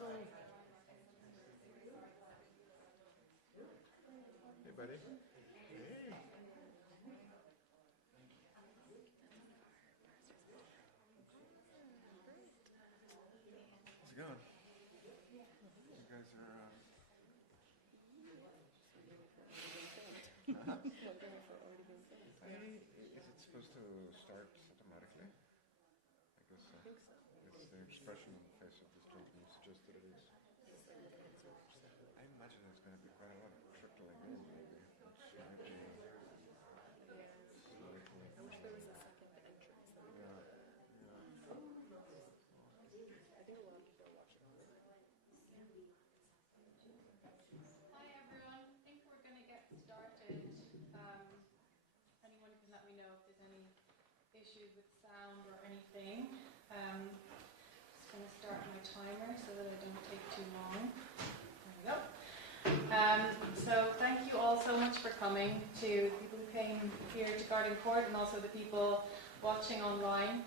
Hey, buddy. Hey. How's it going? You guys are, is it supposed to start automatically? I guess so. It's the expression on the face of the screen suggests that it is. I imagine there's going to be quite a lot of trickling in, maybe. Which might be slightly... I wish there was a second entrance. Yeah. I think a lot of people are watching online. Hi everyone, I think we're going to get started. Anyone can let me know if there's any issues with sound or anything. Just going to start my timer so that I don't take too long. There we go. So thank you all so much for coming, to people who came here to Garden Court and also the people watching online.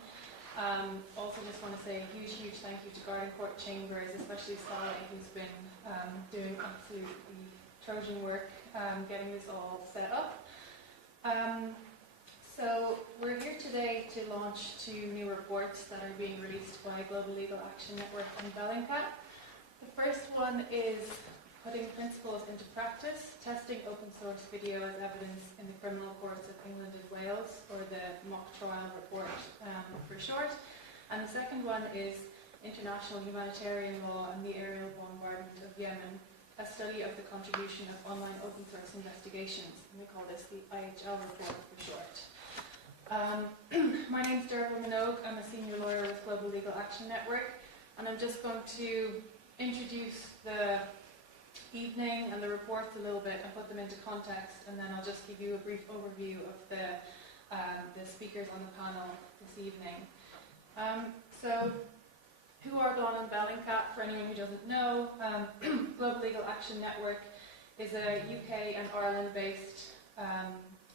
Also just want to say a huge thank you to Garden Court Chambers, especially Sally, who's been doing absolutely Trojan work getting this all set up. So we're here today to launch 2 new reports that are being released by Global Legal Action Network and Bellingcat. The first one is Putting Principles into Practice, Testing Open Source Video as Evidence in the Criminal Courts of England and Wales, or the Mock Trial Report for short. And the second one is International Humanitarian Law and the Aerial Bombardment of Yemen, a study of the contribution of online open source investigations. And we call this the IHL report for short. My name is Dervin Minogue. I'm a senior lawyer with Global Legal Action Network, and I'm just going to introduce the evening and the reports a little bit and put them into context, and then I'll just give you a brief overview of the speakers on the panel this evening. So, who are Dawn and Bellingcat? For anyone who doesn't know, Global Legal Action Network is a UK and Ireland-based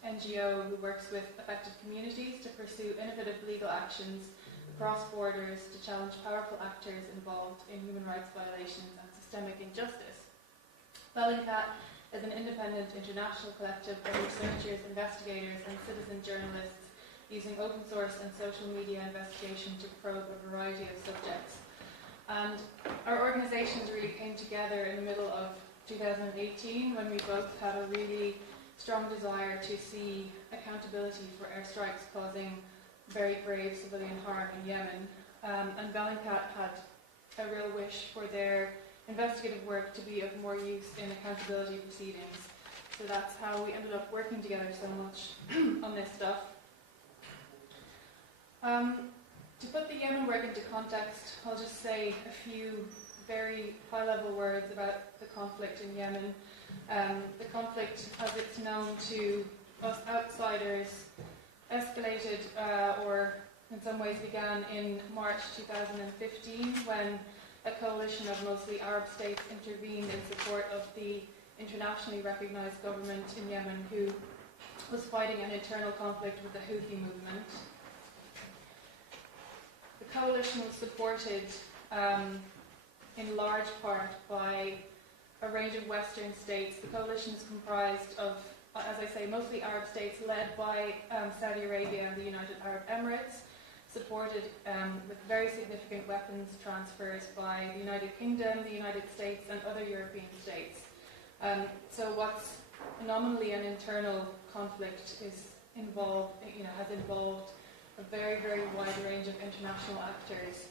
NGO who works with affected communities to pursue innovative legal actions across borders to challenge powerful actors involved in human rights violations and systemic injustice. Bellingcat is an independent international collective of researchers, investigators and citizen journalists using open source and social media investigation to probe a variety of subjects. And our organisations really came together in the middle of 2018 when we both had a really strong desire to see accountability for airstrikes causing very grave civilian harm in Yemen. And Bellingcat had a real wish for their investigative work to be of more use in accountability proceedings. So that's how we ended up working together so much on this stuff. To put the Yemen work into context, I'll just say a few very high-level words about the conflict in Yemen. The conflict, as it's known to us outsiders, escalated or in some ways began in March 2015 when a coalition of mostly Arab states intervened in support of the internationally recognized government in Yemen, who was fighting an internal conflict with the Houthi movement. The coalition was supported in large part by a range of Western states. The coalition is comprised of, as I say, mostly Arab states led by Saudi Arabia and the United Arab Emirates, supported with very significant weapons transfers by the United Kingdom, the United States and other European states. So what's nominally an internal conflict is involved, has involved a very wide range of international actors.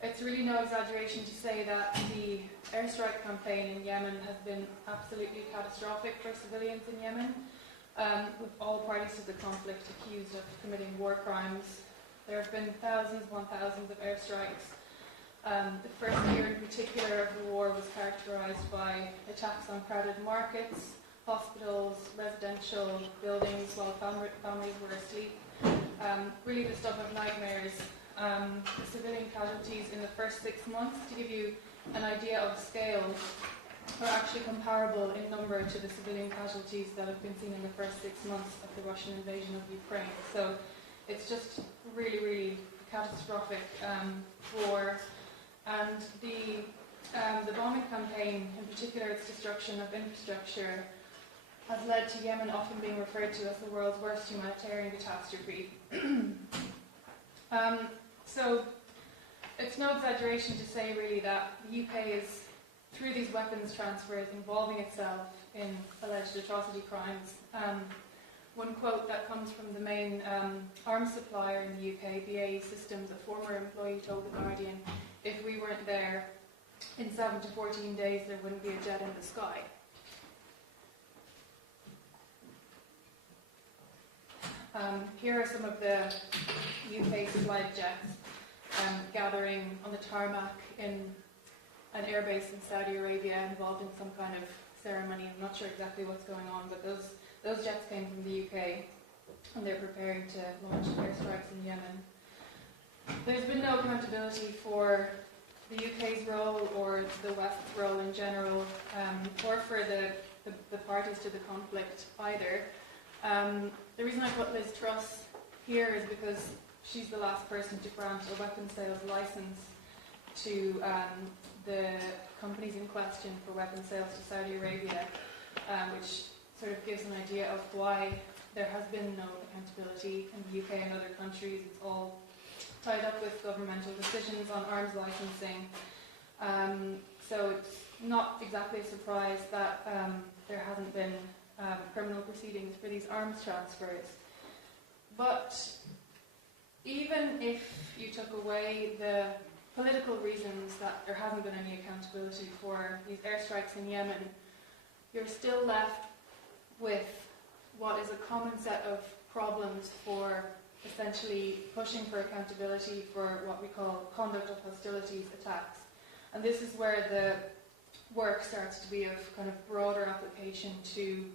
It's really no exaggeration to say that the airstrike campaign in Yemen has been absolutely catastrophic for civilians in Yemen, with all parties to the conflict accused of committing war crimes. There have been thousands upon thousands of airstrikes. The first year in particular of the war was characterized by attacks on crowded markets, hospitals, residential buildings while families were asleep. Really the stuff of nightmares. The civilian casualties in the first 6 months, to give you an idea of scale, are actually comparable in number to the civilian casualties that have been seen in the first 6 months of the Russian invasion of Ukraine. So it's just really catastrophic war. And the bombing campaign, in particular its destruction of infrastructure, has led to Yemen often being referred to as the world's worst humanitarian catastrophe. So it's no exaggeration to say really that the UK is, through these weapons transfers, involving itself in alleged atrocity crimes. One quote that comes from the main arms supplier in the UK, BAE Systems, a former employee told The Guardian, "If we weren't there in 7 to 14 days, there wouldn't be a jet in the sky." Here are some of the UK supplied jets gathering on the tarmac in an airbase in Saudi Arabia, involved in some kind of ceremony. I'm not sure exactly what's going on, but those jets came from the UK, and they're preparing to launch airstrikes in Yemen. There's been no accountability for the UK's role or the West's role in general, or for the parties to the conflict either. The reason I put Liz Truss here is because she's the last person to grant a weapons sales license to the companies in question for weapons sales to Saudi Arabia, which sort of gives an idea of why there has been no accountability in the UK and other countries. It's all tied up with governmental decisions on arms licensing. So it's not exactly a surprise that there hasn't been criminal proceedings for these arms transfers. But even if you took away the political reasons that there hasn't been any accountability for these airstrikes in Yemen, you're still left with what is a common set of problems for essentially pushing for accountability for what we call conduct of hostilities attacks. And this is where the work starts to be of kind of broader application to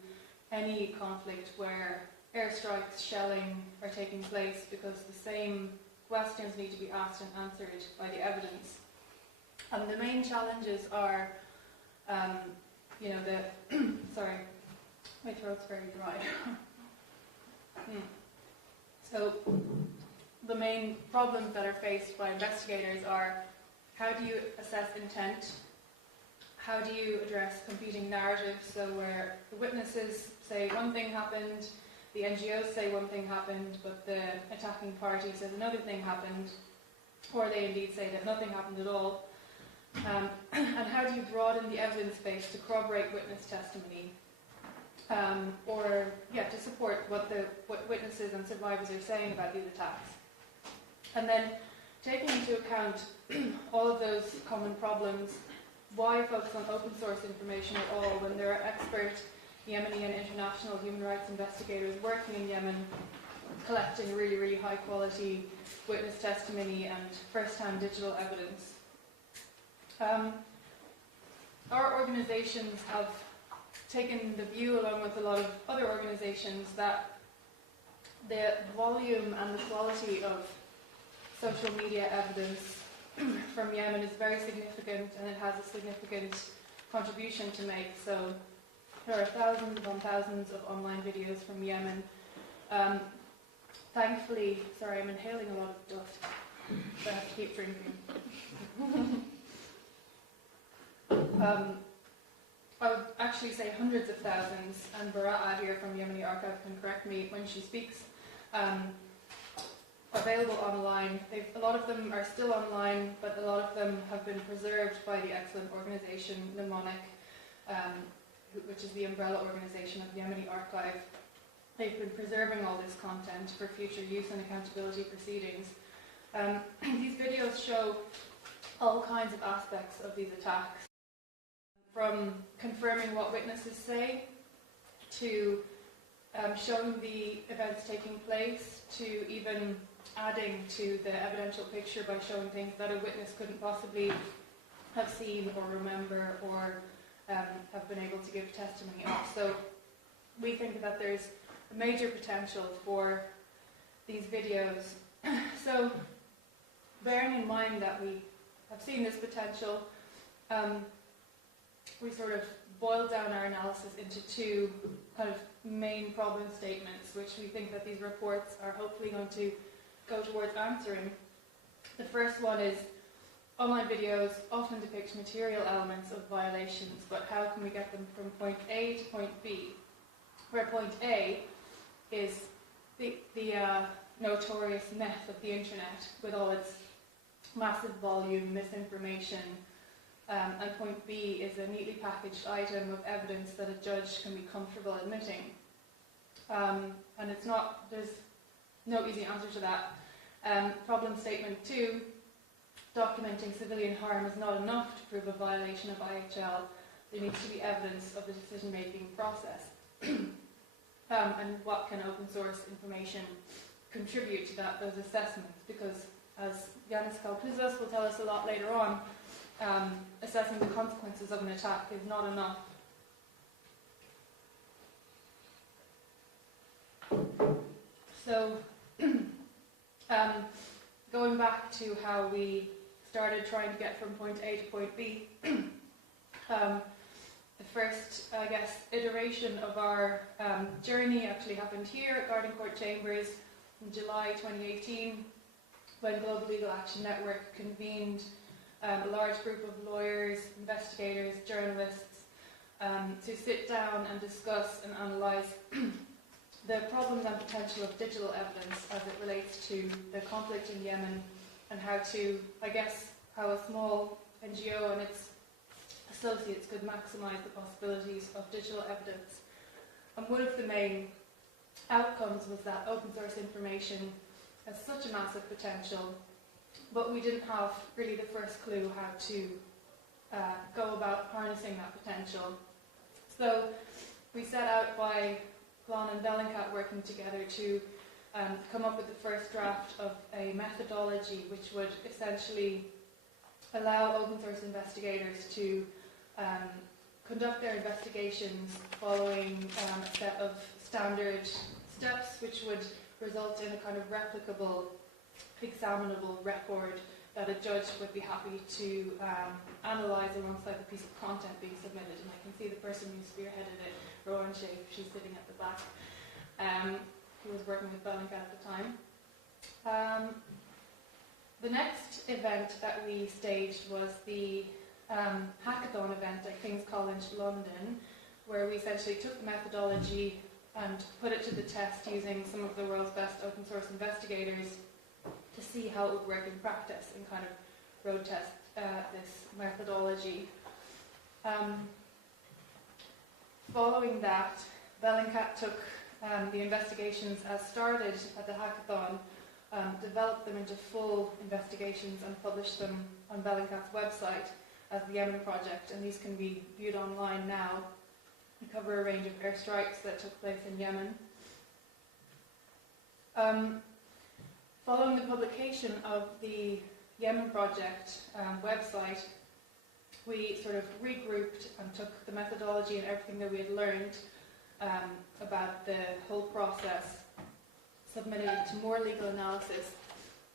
any conflict where airstrikes, shelling are taking place, because the same questions need to be asked and answered by the evidence. And the main challenges are, sorry, my throat's very dry. So the main problems that are faced by investigators are: how do you assess intent? How do you address competing narratives? So where the witnesses say one thing happened, the NGOs say one thing happened, but the attacking party says another thing happened, or they indeed say that nothing happened at all. And how do you broaden the evidence base to corroborate witness testimony, to support what witnesses and survivors are saying about these attacks? And then, taking into account all of those common problems, why focus on open source information at all when there are expert Yemeni and international human rights investigators working in Yemen, collecting really, really high quality witness testimony and first-hand digital evidence? Our organisations have taken the view, along with a lot of other organisations, that the volume and the quality of social media evidence from Yemen is very significant, and it has a significant contribution to make. So there are thousands upon thousands of online videos from Yemen. Thankfully, sorry, I'm inhaling a lot of dust, so I have to keep drinking. I would actually say hundreds of thousands, and Bara'a here from Yemeni Archive can correct me when she speaks, available online. A lot of them are still online, but a lot of them have been preserved by the excellent organisation Mnemonic, which is the umbrella organisation of the Yemeni Archive. They've been preserving all this content for future use and accountability proceedings. These videos show all kinds of aspects of these attacks, from confirming what witnesses say, to showing the events taking place, to even adding to the evidential picture by showing things that a witness couldn't possibly have seen or remember or have been able to give testimony of. So we think that there's a major potential for these videos. So bearing in mind that we have seen this potential, we sort of boiled down our analysis into two kind of main problem statements, which we think that these reports are hopefully going to go towards answering. The first one is, online videos often depict material elements of violations, but how can we get them from point A to point B? Where point A is the notorious mess of the internet with all its massive volume, misinformation, and point B is a neatly packaged item of evidence that a judge can be comfortable admitting. And there's no easy answer to that. Problem statement 2, documenting civilian harm is not enough to prove a violation of IHL. There needs to be evidence of the decision-making process. And what can open source information contribute to those assessments? Because as Yanis Kalpouzos will tell us a lot later on, assessing the consequences of an attack is not enough. So, going back to how we started trying to get from point A to point B, the first, I guess, iteration of our journey actually happened here at Garden Court Chambers in July 2018, when Global Legal Action Network convened a large group of lawyers, investigators, journalists to sit down and discuss and analyse the problems and potential of digital evidence as it relates to the conflict in Yemen, and how a small NGO and its associates could maximise the possibilities of digital evidence. And one of the main outcomes was that open source information has such a massive potential, but we didn't have really the first clue how to go about harnessing that potential. So we set out by Glon and Bellingcat working together to come up with the first draft of a methodology which would essentially allow open source investigators to conduct their investigations following a set of standard steps which would result in a kind of replicable, examinable record that a judge would be happy to analyse alongside the piece of content being submitted. And I can see the person who spearheaded it, Rowan Shafe, she's sitting at the back, who was working with Bellingcat at the time. The next event that we staged was the hackathon event at King's College London, where we essentially took the methodology and put it to the test using some of the world's best open source investigators to see how it would work in practice and kind of road test this methodology. Following that, Bellingcat took the investigations as started at the hackathon, developed them into full investigations and published them on Bellingcat's website as the Yemen Project, and these can be viewed online now. We cover a range of airstrikes that took place in Yemen. Following the publication of the Yemen Project website, we sort of regrouped and took the methodology and everything that we had learned about the whole process, submitted it to more legal analysis,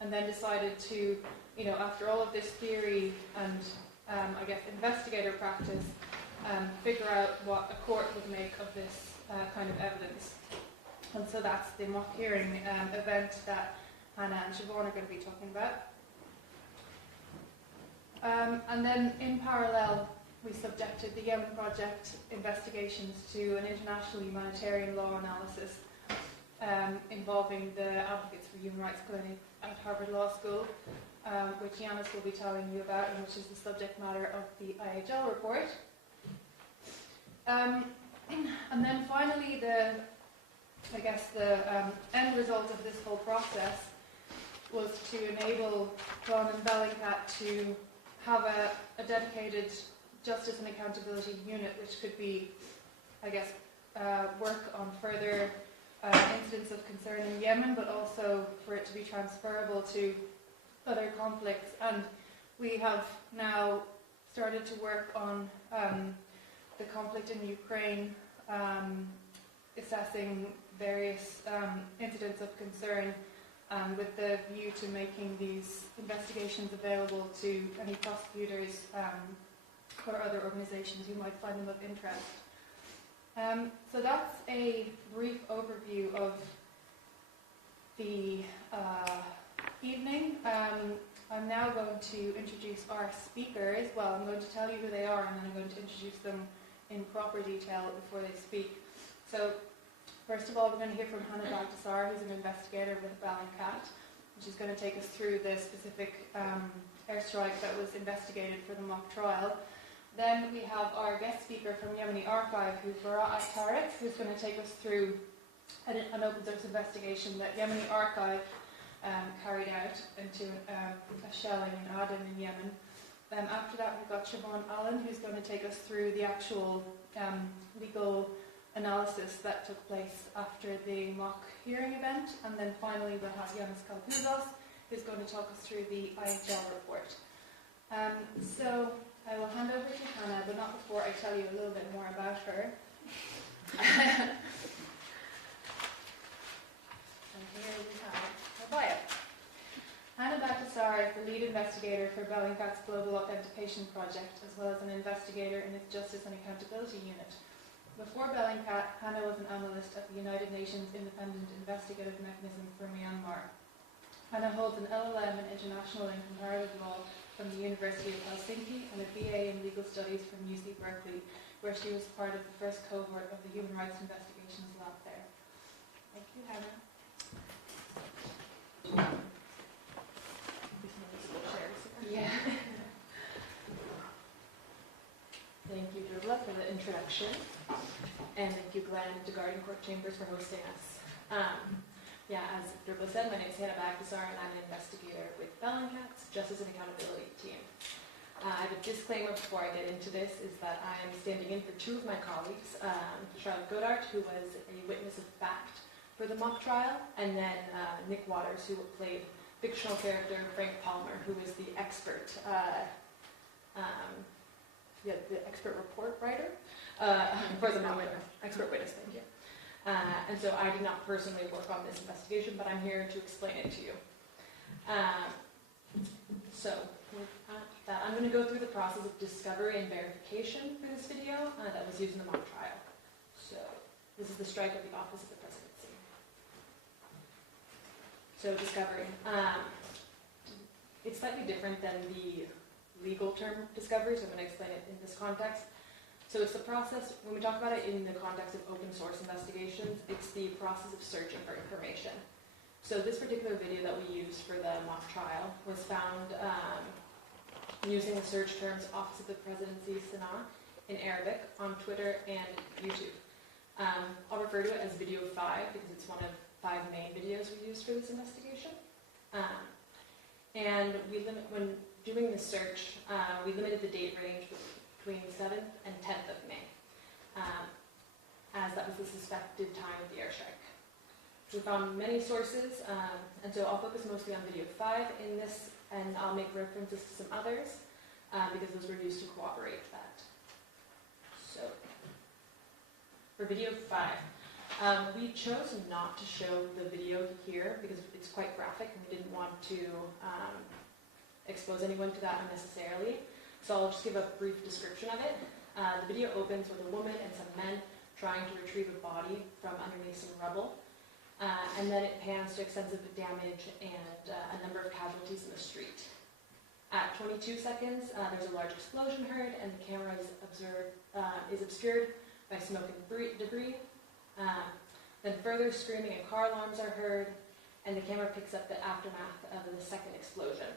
and then decided to, after all of this theory and investigator practice, figure out what a court would make of this kind of evidence. And so that's the mock hearing event that Hannah and Siobhan are going to be talking about. And then in parallel, we subjected the Yemen Project investigations to an international humanitarian law analysis involving the Advocates for Human Rights Clinic at Harvard Law School, which Yanis will be telling you about, and which is the subject matter of the IHL report. And then finally, the end result of this whole process was to enable Glon and Bellingcat to have a dedicated justice and accountability unit, which could be, work on further incidents of concern in Yemen, but also for it to be transferable to other conflicts. And we have now started to work on the conflict in Ukraine, assessing various incidents of concern, with the view to making these investigations available to any prosecutors or other organisations who might find them of interest. So that's a brief overview of the evening. I'm now going to introduce our speakers. Well, I'm going to tell you who they are, and then I'm going to introduce them in proper detail before they speak. So, first of all, we're going to hear from Hannah Baltasar, who's an investigator with Bellingcat. She's going to take us through the specific airstrike that was investigated for the mock trial. Then we have our guest speaker from Yemeni Archive, who's Baraa Tariq, who's going to take us through an open source investigation that Yemeni Archive carried out into a shelling in Aden in Yemen. Then after that we've got Siobhan Allen, who's going to take us through the actual legal analysis that took place after the mock hearing event. And then finally we'll have Yanis Kalpouzos, who's going to talk us through the IHL report. So I will hand over to Hannah, but not before I tell you a little bit more about her. And here we have her bio. Hannah Baltasar is the lead investigator for Bellingcat's Global Authentication Project, as well as an investigator in its Justice and Accountability Unit. Before Bellingcat, Hannah was an analyst at the United Nations Independent Investigative Mechanism for Myanmar. Hannah holds an LLM in International and Comparative Law from the University of Helsinki and a BA in Legal Studies from UC Berkeley, where she was part of the first cohort of the Human Rights Investigations Lab there. Thank you, Hannah. Yeah. Thank you, Drubla, for the introduction. And thank you, Glenn, to Garden Court Chambers for hosting us. As Drubla said, my name is Hannah Baltasar, and I'm an investigator with Bellingcat's Justice and Accountability team. I have a disclaimer before I get into this, is that I am standing in for two of my colleagues, Charlotte Godart, who was a witness of fact for the mock trial, and then Nick Waters, who played fictional character Frank Palmer, who is the expert, the expert report writer for the mock trial. Expert witness, thank you. And so I did not personally work on this investigation, but I'm here to explain it to you. So with that, I'm going to go through the process of discovery and verification for this video that was used in the mock trial. So this is the strike of the Office of the Presidency. So discovery. It's slightly different than the legal term discovery, so I'm going to explain it in this context. So it's the process, when we talk about it in the context of open source investigations, it's the process of searching for information. So this particular video that we used for the mock trial was found using the search terms Office of the Presidency Sana in Arabic on Twitter and YouTube. I'll refer to it as video 5 because it's one of 5 main videos we used for this investigation. And when doing the search, we limited the date range between 7th and 10th of May, as that was the suspected time of the airstrike. We found many sources, and so I'll focus mostly on video 5 in this, and I'll make references to some others, because those were used to corroborate that. So, for video 5, we chose not to show the video here because it's quite graphic and we didn't want to expose anyone to that unnecessarily. So I'll just give a brief description of it. The video opens with a woman and some men trying to retrieve a body from underneath some rubble. And then it pans to extensive damage and a number of casualties in the street. At 22 seconds, there's a large explosion heard and the camera is obscured by smoke and debris. Then further screaming and car alarms are heard, and the camera picks up the aftermath of the second explosion.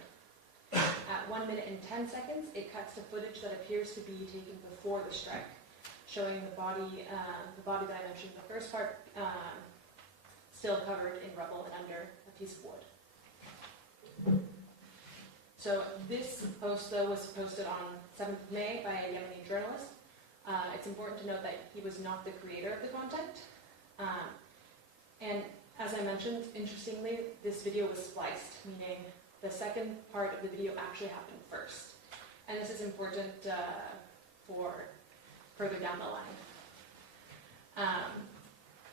At 1 minute and 10 seconds, it cuts to footage that appears to be taken before the strike, showing the body that I mentioned in the first part, still covered in rubble and under a piece of wood. So this post, though, was posted on 7th of May by a Yemeni journalist. It's important to note that he was not the creator of the content. And as I mentioned, interestingly, this video was spliced, meaning the second part of the video actually happened first. And this is important for further down the line.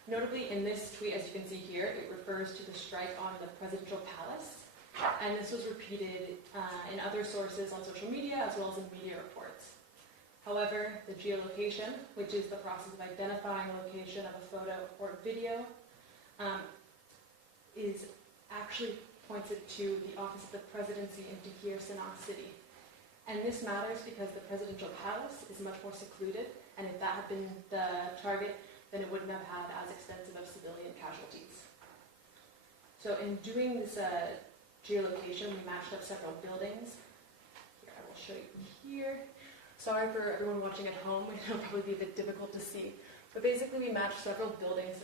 Notably, in this tweet, as you can see here, it refers to the strike on the presidential palace. And this was repeated in other sources on social media as well as in media reports. However, the geolocation, which is the process of identifying location of a photo or video, is actually points it to the office of the presidency in Tahrir, Sanaa City. And this matters because the presidential palace is much more secluded, and if that had been the target, then it wouldn't have had as extensive of civilian casualties. So in doing this geolocation, we matched up several buildings. Here, I will show you here. Sorry for everyone watching at home, it'll probably be a bit difficult to see. But basically we matched several buildings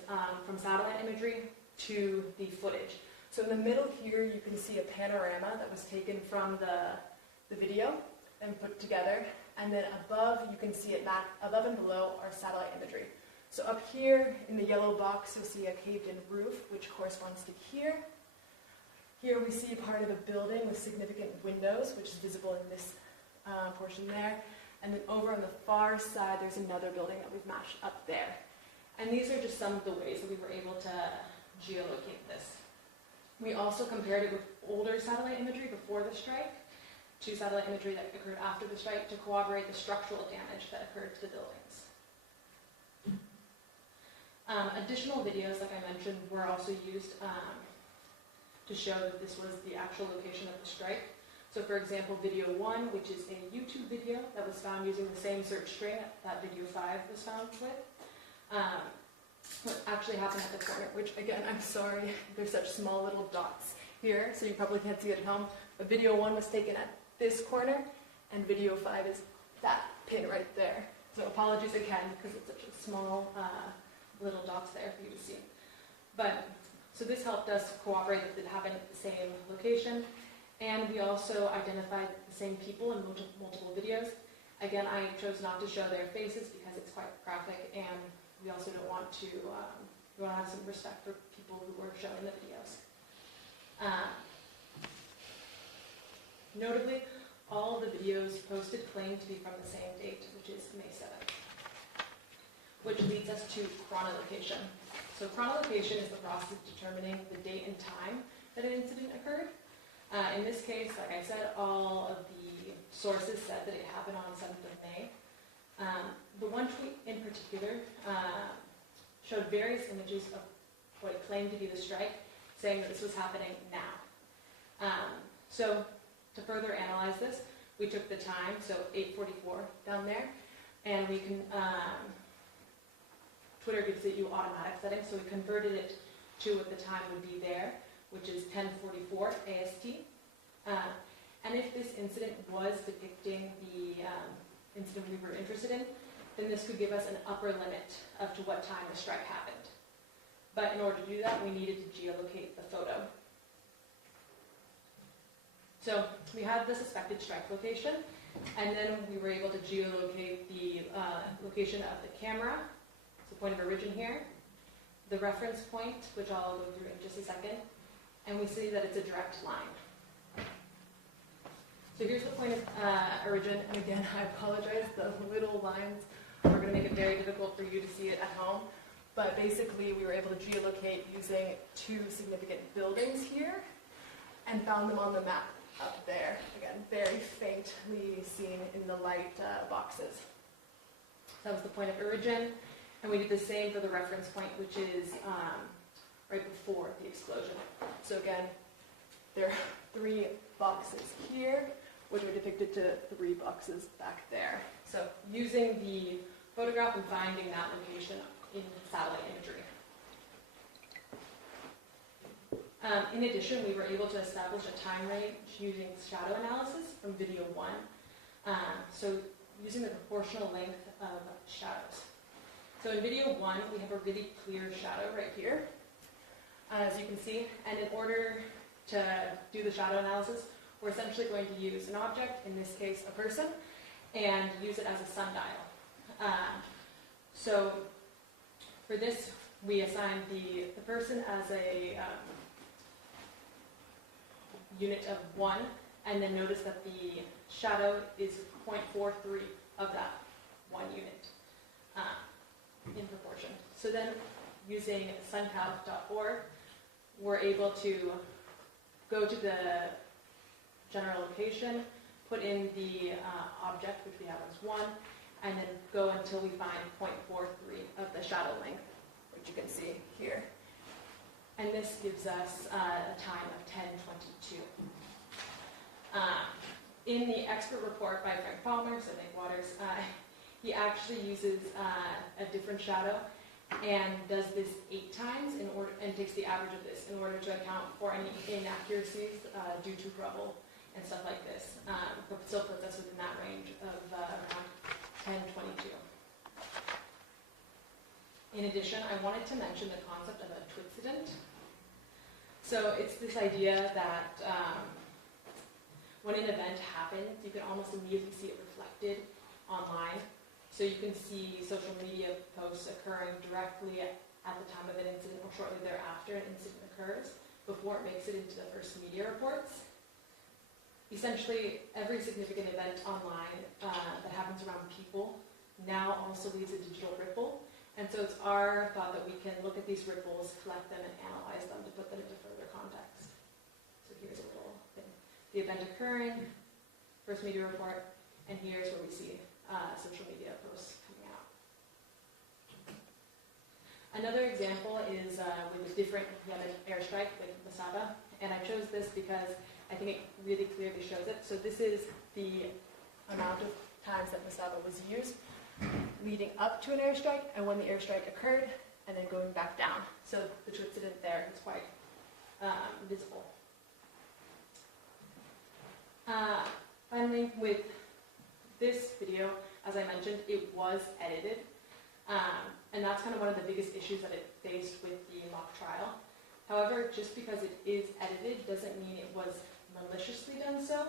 from satellite imagery to the footage. So in the middle here, you can see a panorama that was taken from the video and put together. And then above, you can see it above and below are satellite imagery. So up here in the yellow box, you'll see a caved-in roof, which corresponds to here. Here we see part of the building with significant windows, which is visible in this portion there. And then over on the far side, there's another building that we've matched up there. And these are just some of the ways that we were able to geolocate this. We also compared it with older satellite imagery before the strike to satellite imagery that occurred after the strike to corroborate the structural damage that occurred to the buildings. Additional videos, like I mentioned, were also used to show that this was the actual location of the strike. So for example, video 1, which is a YouTube video that was found using the same search string that video 5 was found with. What actually happened at the corner, which again, I'm sorry, there's such small little dots here, so you probably can't see it at home. But video 1 was taken at this corner, and video 5 is that pin right there. So apologies again, because it's such a small little dots there for you to see. But, so this helped us corroborate that it happened at the same location. And we also identified the same people in multiple videos. Again, I chose not to show their faces because it's quite graphic, and we also don't want to, we want to have some respect for people who were shown in the videos. Notably, all the videos posted claim to be from the same date, which is May 7th. Which leads us to chronolocation. So chronolocation is the process of determining the date and time that an incident occurred. In this case, like I said, all of the sources said that it happened on the 7th of May. The one tweet in particular showed various images of what it claimed to be the strike, saying that this was happening now. So to further analyze this, we took the time, so 8:44 down there, and we can, Twitter gives it you automatic settings, so we converted it to what the time would be there, which is 10:44 AST. And if this incident was depicting the incident we were interested in, then this could give us an upper limit of to what time the strike happened. But in order to do that, we needed to geolocate the photo. So we had the suspected strike location, and then we were able to geolocate the location of the camera, so point of origin here, the reference point, which I'll go through in just a second, and we see that it's a direct line. So here's the point of origin, and again, I apologize, the little lines are going to make it very difficult for you to see it at home, but basically we were able to geolocate using two significant buildings here, and found them on the map up there, again, very faintly seen in the light boxes. That was the point of origin, and we did the same for the reference point, which is right before the explosion. So again, there are 3 boxes here, which are depicted to 3 boxes back there. So using the photograph and finding that location in satellite imagery. In addition, we were able to establish a time range using shadow analysis from video 1. So using the proportional length of shadows. So in video 1, we have a really clear shadow right here, as you can see. And in order to do the shadow analysis, we're essentially going to use an object, in this case a person, and use it as a sundial. So for this, we assign the person as a unit of 1, and then notice that the shadow is 0.43 of that 1 unit in proportion. So then, using suncalc.org, we're able to go to the general location, put in the object, which we have as 1, and then go until we find 0.43 of the shadow length, which you can see here. and this gives us a time of 10:22. In the expert report by Frank Palmer, so Nick Waters, he actually uses a different shadow and does this 8 times and takes the average of this in order to account for any inaccuracies due to rubble and stuff like this, but still puts us within that range of around 10:22. In addition, I wanted to mention the concept of a twitcident. So it's this idea that when an event happens, you can almost immediately see it reflected online. So you can see social media posts occurring directly at the time of an incident or shortly thereafter an incident occurs before it makes it into the first media reports. Essentially, every significant event online that happens around people now also leaves a digital ripple. And so it's our thought that we can look at these ripples, collect them, and analyze them to put them into further context. So here's a little thing. The event occurring, first media report, and here's where we see social media posts coming out. Another example is with a different, we have an airstrike with Masaba, and I chose this because I think it really clearly shows it. So this is the amount of times that Masaba was used leading up to an airstrike and when the airstrike occurred and then going back down. So the twitcident there is quite visible. Finally, with this video, as I mentioned, it was edited. And that's kind of one of the biggest issues that it faced with the mock trial. However, just because it is edited doesn't mean it was maliciously done so.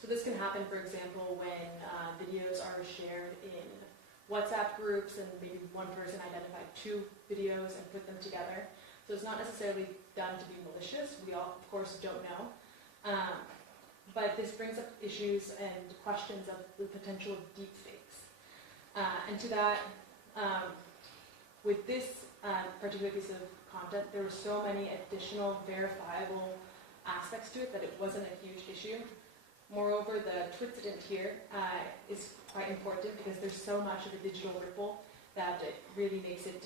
So this can happen, for example, when videos are shared in WhatsApp groups and maybe one person identified 2 videos and put them together. So it's not necessarily done to be malicious. We all, of course, don't know. But this brings up issues and questions of the potential of deepfakes. And to that, with this particular piece of content, there were so many additional verifiable aspects to it that it wasn't a huge issue. Moreover, the twitcident here is quite important because there's so much of a digital ripple that it really makes it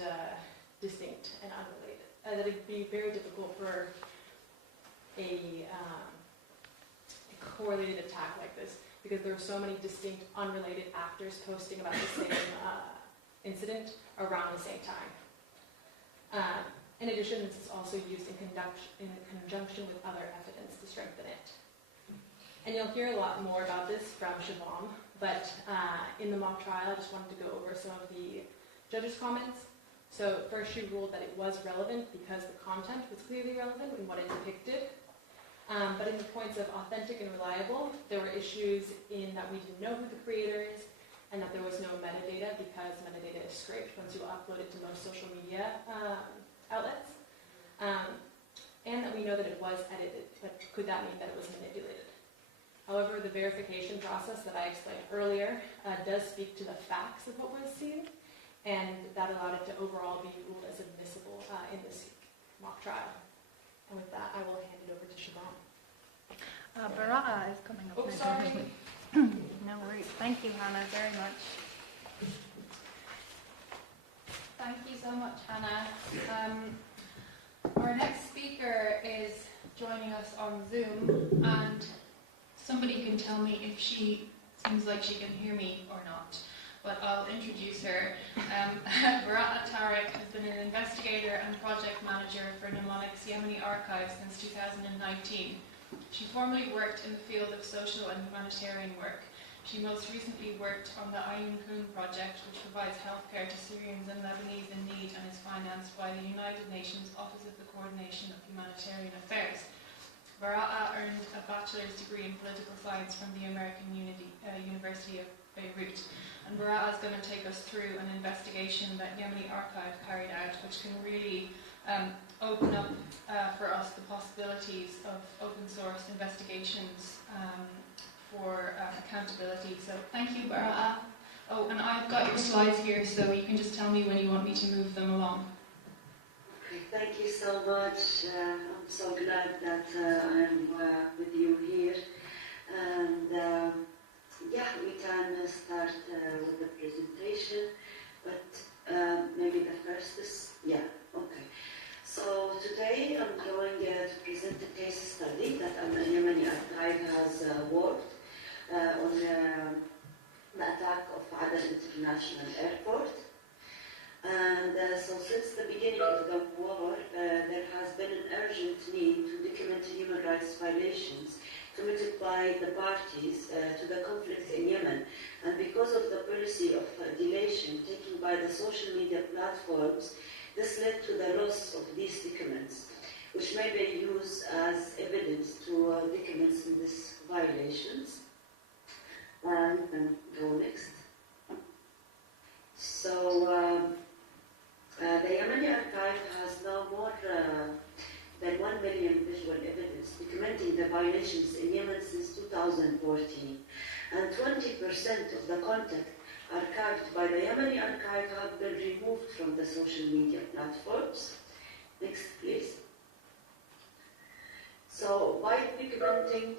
distinct and unrelated. That it'd be very difficult for a correlated attack like this because there are so many distinct unrelated actors posting about the same incident around the same time. In addition, this is also used in conjunction with other evidence to strengthen it. And you'll hear a lot more about this from Siobhan, but in the mock trial, I just wanted to go over some of the judges' comments. So first, she ruled that it was relevant because the content was clearly relevant in what it depicted. But in the points of authentic and reliable, there were issues in that we didn't know who the creator is and that there was no metadata because metadata is scraped once you upload it to most social media outlets. And that we know that it was edited, but could that mean that it was manipulated? However, the verification process that I explained earlier does speak to the facts of what was seen, and that allowed it to overall be ruled as admissible in this mock trial. And with that, I will hand it over to Siobhan. Bara'a is coming up. Oh, sorry. No worries. Thank you, Hannah, very much. Thank you so much, Hannah. Our next speaker is joining us on Zoom, and somebody can tell me if she seems like she can hear me or not, but I'll introduce her. Bara'a Tariq has been an investigator and project manager for Mnemonic's Yemeni archive since 2019. She formerly worked in the field of social and humanitarian work. She most recently worked on the Ayn Kun project, which provides healthcare to Syrians and Lebanese in need and is financed by the United Nations Office of the Coordination of Humanitarian Affairs. Bara'a earned a bachelor's degree in political science from the American University of Beirut. And Bara'a is going to take us through an investigation that Yemeni Archive carried out, which can really open up for us the possibilities of open source investigations for accountability. So thank you, Bara'a. Oh, and I've got your slides here, so you can just tell me when you want me to move them along. Okay, thank you so much. I'm so glad that I am with you here. And yeah, we can start with the presentation, but maybe the first is, yeah, okay. So worked on the attack of Aden International Airport. And so since the beginning of the war, there has been an urgent need to document human rights violations committed by the parties to the conflict in Yemen. And because of the policy of dilation taken by the social media platforms, this led to the loss of these documents, which may be used as evidence to documents in these violations. And go next. So the Yemeni archive has now more than 1 million visual evidence documenting the violations in Yemen since 2014. And 20% of the content archived by the Yemeni archive have been removed from the social media platforms. Next, please. So by documenting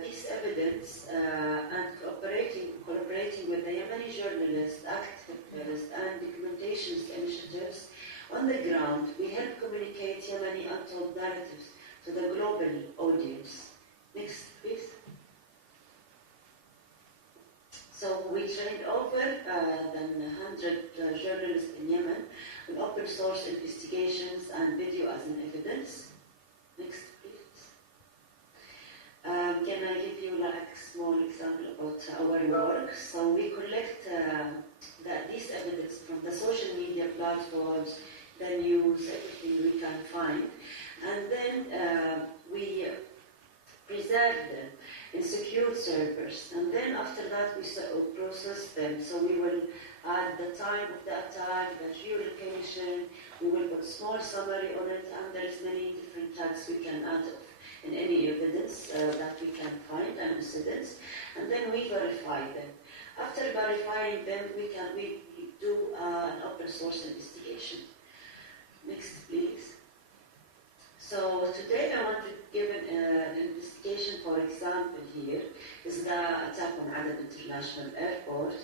this evidence and collaborating with the Yemeni journalists, activists, and documentations initiatives on the ground, we help communicate Yemeni untold narratives to the global audience. Next, please. So we trained over than 100 journalists in Yemen with open source investigations and video as an evidence. Next, please. Can I give you like a small example about our work? So we collect this evidence from the social media platforms, the news, everything we can find, and then we preserve them in secure servers, and then after that we process them. So we will add the time of the attack, the geolocation, we will put small summary on it, and there is many different tags we can add in any evidence that we can find and incidents, and then we verify them. After verifying them, we do an open source investigation. Next, please. So today I want to give an investigation, for example, here is the attack on Aden International Airport.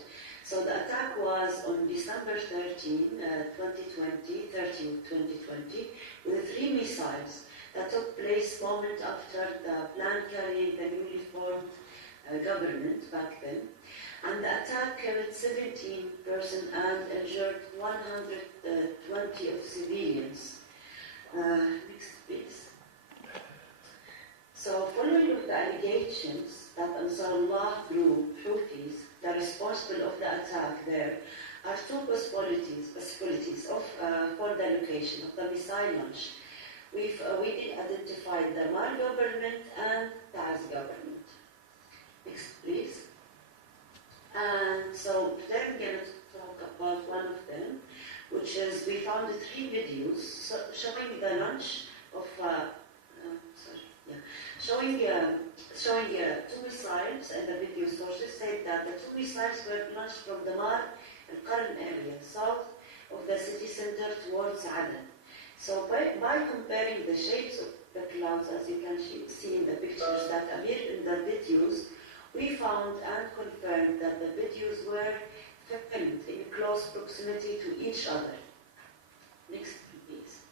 So the attack was on December 13, 2020, with 3 missiles that took place moment after the plan carrying the newly formed government back then. And the attack killed 17 persons and injured 120 of civilians. Next, please. So following the allegations that Ansarullah group, Houthis, the responsible of the attack there, are 2 possibilities of, for the location of the missile launch. We did identify the Mar government and Taz government. Next, please. And so today I'm going to talk about one of them, which is we found 3 videos showing the launch of showing 2 missiles, and the video sources said that the 2 missiles were launched from the Mar al-Qarn area, south of the city center towards Aden. So by comparing the shapes of the clouds, as you can see in the pictures that appear in the videos, we found and confirmed that the videos were filmed in close proximity to each other. Next, please.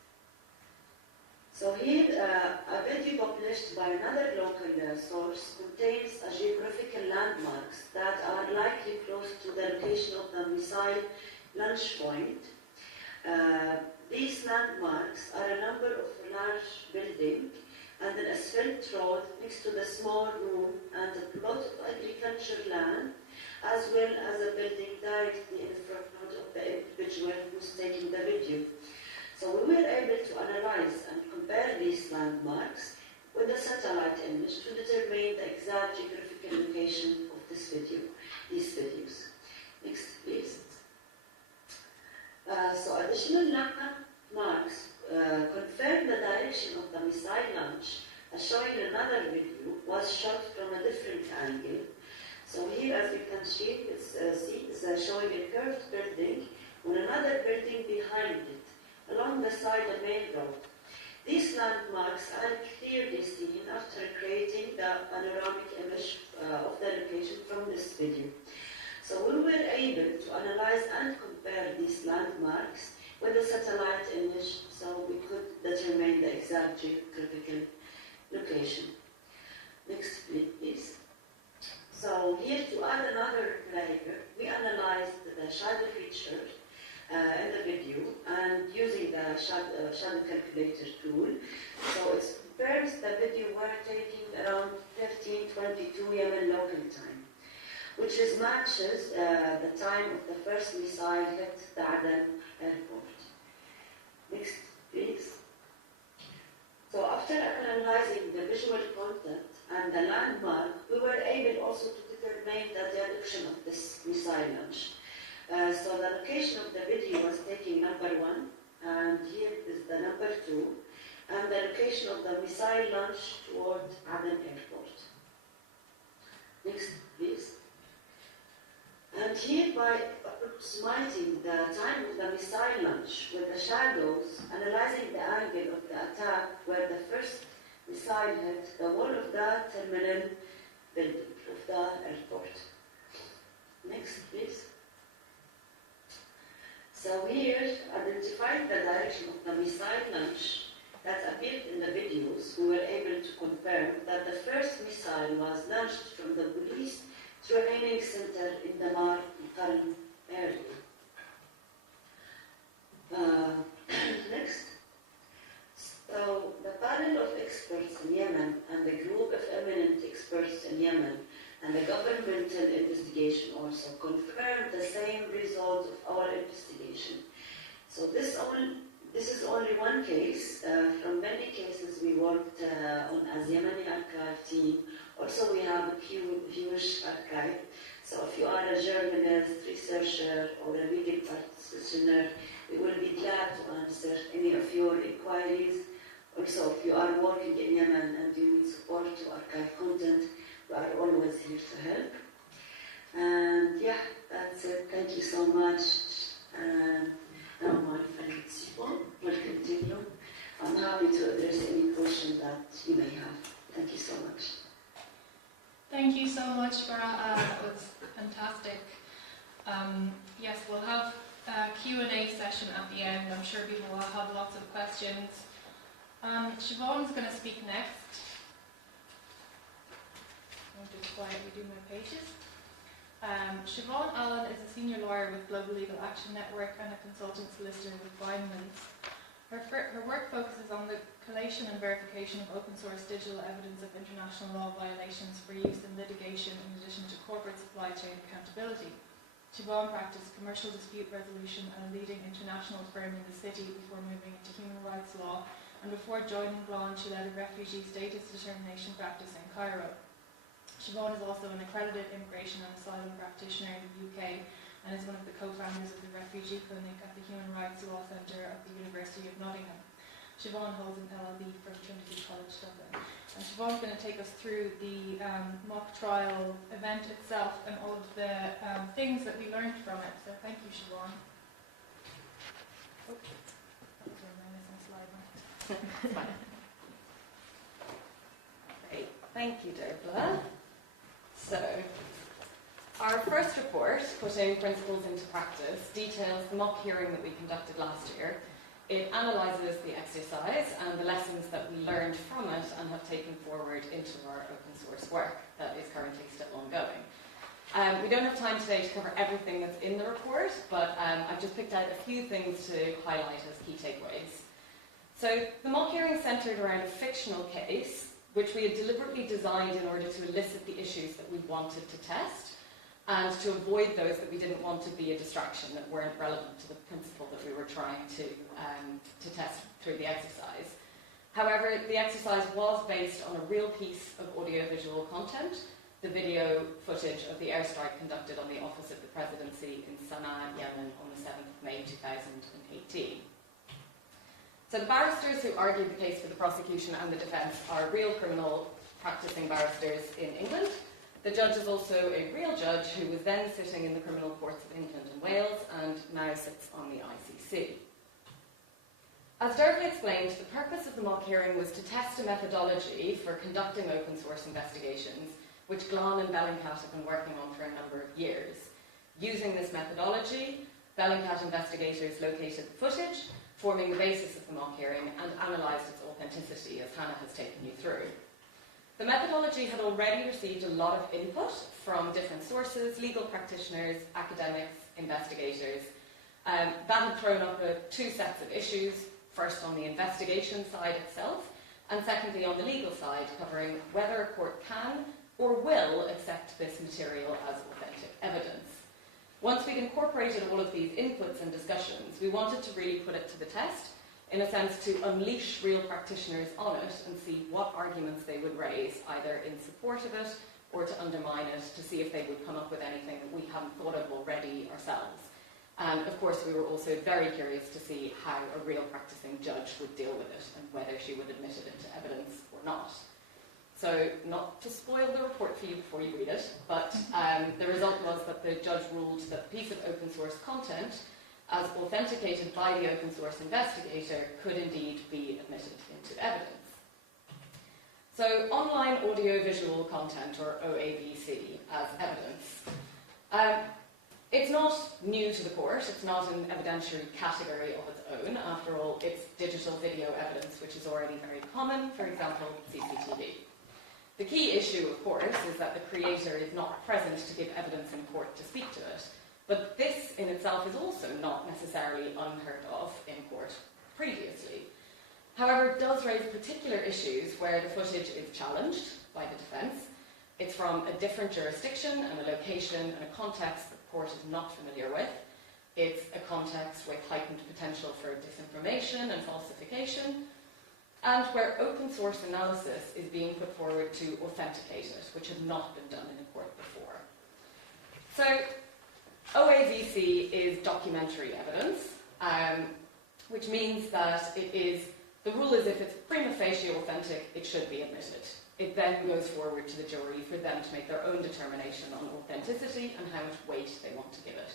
So here, a video published by another local source contains a geographical landmarks that are likely close to the location of the missile launch point. These landmarks are a number of large buildings and an asphalt road next to the small room and a plot of agriculture land, as well as a building directly in front of the individual who's taking the video. So we were able to analyze and compare these landmarks with the satellite image to determine the exact geographical location of these videos. Next, please. So additional landmarks confirm the direction of the missile launch, as showing another video was shot from a different angle. So here, as you can see, it's showing a curved building with another building behind it, along the side of the main road. These landmarks are clearly seen after creating the panoramic image of the location from this video. So we were able to analyze and compare these landmarks with the satellite image, so we could determine the exact geographical location. Next, please. So here to add another layer, we analyzed the shadow feature in the video and using the shadow calculator tool. So it compares the video we're taking around 13:22 Yemen local time, which matches the time of the first missile hit the Aden airport. Next, please. So after analyzing the visual content and the landmark, we were able also to determine the direction of this missile launch. So the location of the video was taking number 1, and here is the number 2, and the location of the missile launch toward Aden airport. Next, please. And here, by approximating the time of the missile launch with the shadows, analyzing the angle of the attack where the first missile hit the wall of the terminal building of the airport. Next, please. So here, identifying the direction of the missile launch that appeared in the videos, we were able to confirm that the first missile was launched from the police training center in the Mar Qaran area. Next. So the panel of experts in Yemen and the group of eminent experts in Yemen and the governmental investigation also confirmed the same result of our investigation. So this is only one case. From many cases we worked on as Yemeni archive team. Also we have a huge archive. So if you are a journalist, researcher, or a legal practitioner, we will be glad to answer any of your inquiries. Also, if you are working in Yemen and you need support to archive content, we are always here to help. And yeah, that's it. Thank you so much. And now my friend Sifon will continue. I'm happy to address any question that you may have. Thank you so much. Thank you so much, Farah. That was fantastic. Yes, we'll have a Q&A session at the end. I'm sure people will have lots of questions. Siobhan's going to speak next. I'll just quietly do my pages. Siobhan Allen is a senior lawyer with Global Legal Action Network and a consultant solicitor with Vinemans. Her work focuses on the collation and verification of open source digital evidence of international law violations for use in litigation in addition to corporate supply chain accountability. Siobhan practiced commercial dispute resolution at a leading international firm in the city before moving into human rights law, and before joining Blonde, she led a refugee status determination practice in Cairo. Siobhan is also an accredited immigration and asylum practitioner in the UK and is one of the co-founders of the Refugee Clinic at the Human Rights Law Centre at the University of Nottingham. Siobhan holds an LLB from Trinity College Dublin. And Siobhan's going to take us through the mock trial event itself and all of the things that we learned from it. So thank you, Siobhan. Oh, that was my missing slide. Great, thank you, Derbla. So, our first report, Putting Principles into Practice, details the mock hearing that we conducted last year. It analyses the exercise and the lessons that we learned from it and have taken forward into our open source work that is currently still ongoing. We don't have time today to cover everything that's in the report, but I've just picked out a few things to highlight as key takeaways. So the mock hearing centred around a fictional case, which we had deliberately designed in order to elicit the issues that we wanted to test, and to avoid those that we didn't want to be a distraction, that weren't relevant to the principle that we were trying to test through the exercise. However, the exercise was based on a real piece of audiovisual content, the video footage of the airstrike conducted on the Office of the Presidency in Sana'a, Yemen on the 7th of May 2018. So the barristers who argued the case for the prosecution and the defence are real criminal practising barristers in England. The judge is also a real judge who was then sitting in the criminal courts of England and Wales and now sits on the ICC. As Derbla explained, the purpose of the mock hearing was to test a methodology for conducting open source investigations, which Glon and Bellingcat have been working on for a number of years. Using this methodology, Bellingcat investigators located the footage, forming the basis of the mock hearing, and analysed its authenticity, as Hannah has taken you through. The methodology had already received a lot of input from different sources, legal practitioners, academics, investigators. That had thrown up two sets of issues, first on the investigation side itself, and secondly on the legal side, covering whether a court can or will accept this material as authentic evidence. Once we'd incorporated all of these inputs and discussions, we wanted to really put it to the test, in a sense to unleash real practitioners on it and see what arguments they would raise, either in support of it or to undermine it, to see if they would come up with anything that we hadn't thought of already ourselves. And of course we were also very curious to see how a real practicing judge would deal with it and whether she would admit it into evidence or not. So, not to spoil the report for you before you read it, but the result was that the judge ruled that the piece of open source content, as authenticated by the open source investigator, could indeed be admitted into evidence. So, online audio-visual content, or OAVC, as evidence. It's not new to the court, it's not an evidentiary category of its own. After all, it's digital video evidence, which is already very common, for example, CCTV. The key issue, of course, is that the creator is not present to give evidence in court to speak to it. But this in itself is also not necessarily unheard of in court previously. However, it does raise particular issues where the footage is challenged by the defence. It's from a different jurisdiction and a location and a context that the court is not familiar with. It's a context with heightened potential for disinformation and falsification, and where open source analysis is being put forward to authenticate it, which had not been done in a court before. So, OAVC is documentary evidence, which means that the rule is if it's prima facie authentic, it should be admitted. It then goes forward to the jury for them to make their own determination on authenticity and how much weight they want to give it.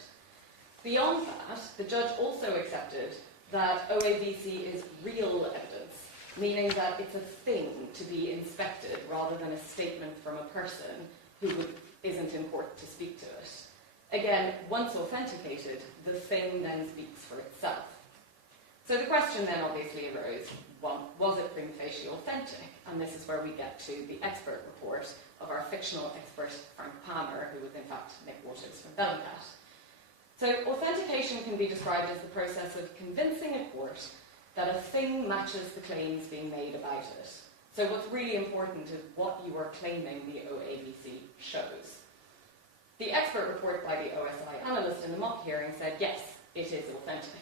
Beyond that, the judge also accepted that OAVC is real evidence, meaning that it's a thing to be inspected rather than a statement from a person who isn't in court to speak to it. Again, once authenticated, the thing then speaks for itself. So the question then obviously arose, was it prima facie authentic? And this is where we get to the expert report of our fictional expert, Frank Palmer, who was in fact Nick Waters from Bellingcat. So authentication can be described as the process of convincing a court that a thing matches the claims being made about it. So what's really important is what you are claiming the OAVC shows. The expert report by the OSI analyst in the mock hearing said, yes, it is authentic.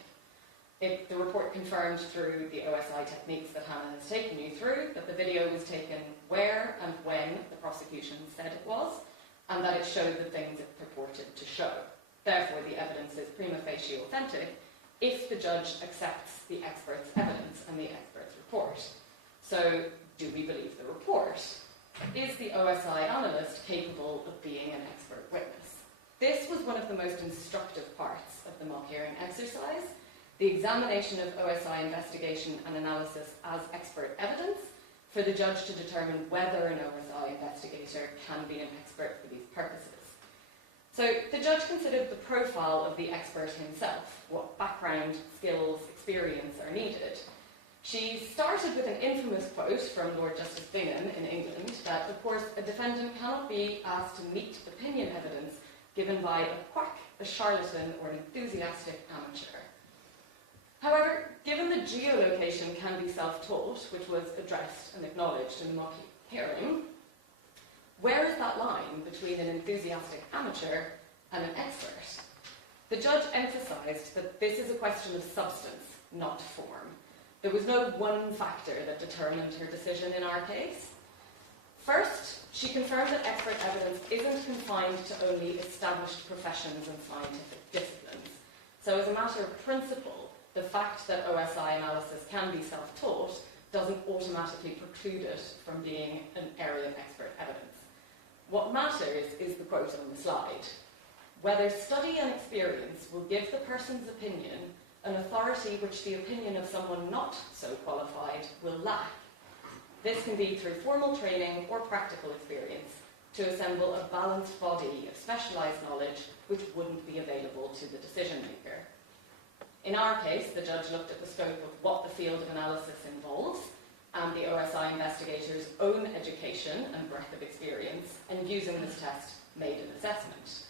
The report confirmed through the OSI techniques that Hannah has taken you through that the video was taken where and when the prosecution said it was, and that it showed the things it purported to show. Therefore, the evidence is prima facie authentic if the judge accepts the expert's evidence and the expert's report. So, do we believe the report? Is the OSI analyst capable of being an expert witness? This was one of the most instructive parts of the mock hearing exercise, the examination of OSI investigation and analysis as expert evidence for the judge to determine whether an OSI investigator can be an expert for these purposes. So the judge considered the profile of the expert himself, what background, skills, experience are needed. She started with an infamous quote from Lord Justice Bingham in England that, of course, a defendant cannot be asked to meet opinion evidence given by a quack, a charlatan, or an enthusiastic amateur. However, given that geolocation can be self-taught, which was addressed and acknowledged in the mock hearing, where is that line between an enthusiastic amateur and an expert? The judge emphasised that this is a question of substance, not form. There was no one factor that determined her decision in our case. First, she confirmed that expert evidence isn't confined to only established professions and scientific disciplines. So as a matter of principle, the fact that OSI analysis can be self-taught doesn't automatically preclude it from being an area of expert evidence. What matters is the quote on the slide. Whether study and experience will give the person's opinion an authority which the opinion of someone not so qualified will lack. This can be through formal training or practical experience to assemble a balanced body of specialised knowledge which wouldn't be available to the decision maker. In our case, the judge looked at the scope of what the field of analysis involves and the OSI investigator's own education and breadth of experience, and using this test made an assessment.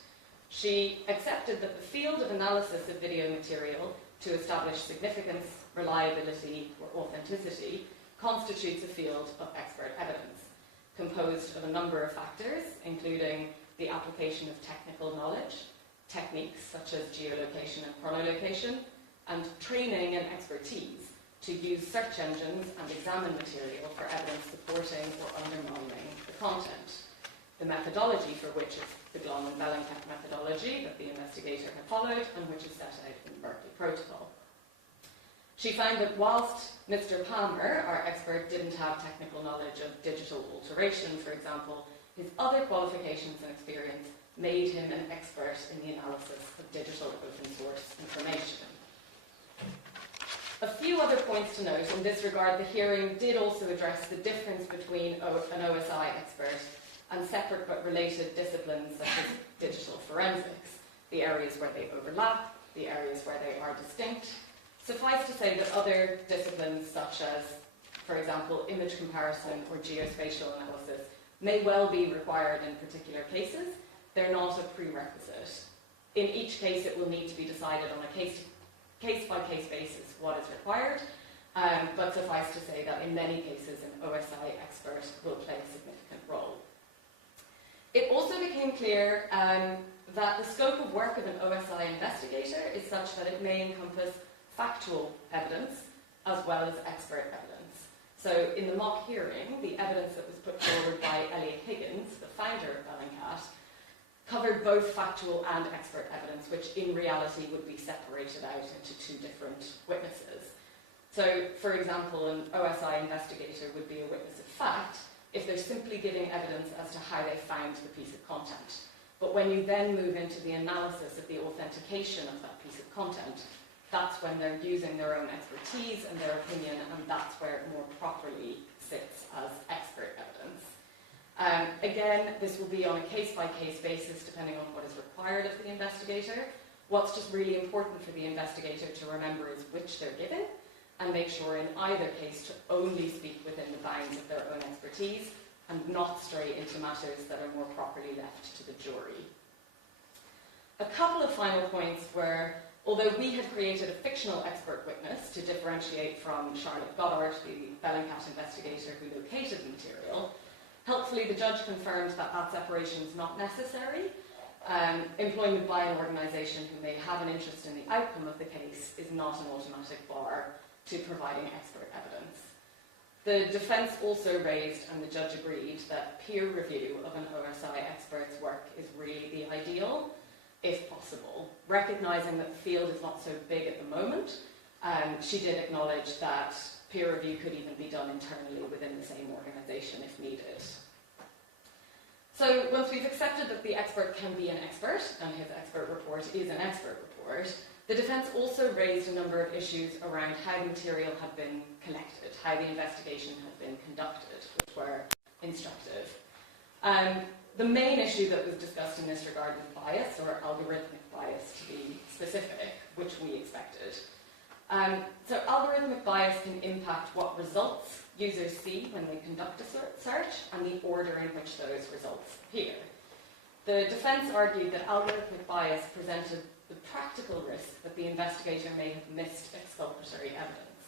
She accepted that the field of analysis of video material to establish significance, reliability, or authenticity constitutes a field of expert evidence, composed of a number of factors, including the application of technical knowledge, techniques such as geolocation and chronolocation, and training and expertise to use search engines and examine material for evidence supporting or undermining the content. The methodology for which is the Glon and Bellingcat methodology that the investigator had followed and which is set out in the Berkeley Protocol. She found that whilst Mr. Palmer, our expert, didn't have technical knowledge of digital alteration, for example, his other qualifications and experience made him an expert in the analysis of digital open source information. A few other points to note. In this regard, the hearing did also address the difference between an OSI expert and separate but related disciplines such as digital forensics, the areas where they overlap, the areas where they are distinct. Suffice to say that other disciplines such as, for example, image comparison or geospatial analysis may well be required in particular cases. They're not a prerequisite. In each case, it will need to be decided on a case-by-case basis what is required, but suffice to say that in many cases an OSI expert will play a significant role. It also became clear that the scope of work of an OSI investigator is such that it may encompass factual evidence as well as expert evidence. So in the mock hearing, the evidence that was put forward by Elliot Higgins, the founder of Bellingcat, covered both factual and expert evidence, which in reality would be separated out into two different witnesses. So, for example, an OSI investigator would be a witness of fact if they're simply giving evidence as to how they found the piece of content. But when you then move into the analysis of the authentication of that piece of content, that's when they're using their own expertise and their opinion, and that's where it more properly sits as expert evidence. Again, this will be on a case-by-case basis depending on what is required of the investigator. What's just really important for the investigator to remember is which they're giving, and make sure in either case to only speak within the bounds of their own expertise and not stray into matters that are more properly left to the jury. A couple of final points were, although we had created a fictional expert witness to differentiate from Charlotte Goddard, the Bellingcat investigator who located the material, helpfully the judge confirmed that that separation is not necessary. Employment by an organisation who may have an interest in the outcome of the case is not an automatic bar to providing expert evidence. The defence also raised, and the judge agreed, that peer review of an OSI expert's work is really the ideal, if possible. Recognising that the field is not so big at the moment, she did acknowledge that peer review could even be done internally within the same organisation if needed. So once we've accepted that the expert can be an expert, and his expert report is an expert report, the defence also raised a number of issues around how the material had been collected, how the investigation had been conducted, which were instructive. The main issue that was discussed in this regard was bias, or algorithmic bias to be specific, which we expected. So algorithmic bias can impact what results users see when they conduct a search and the order in which those results appear. The defence argued that algorithmic bias presented the practical risk that the investigator may have missed exculpatory evidence.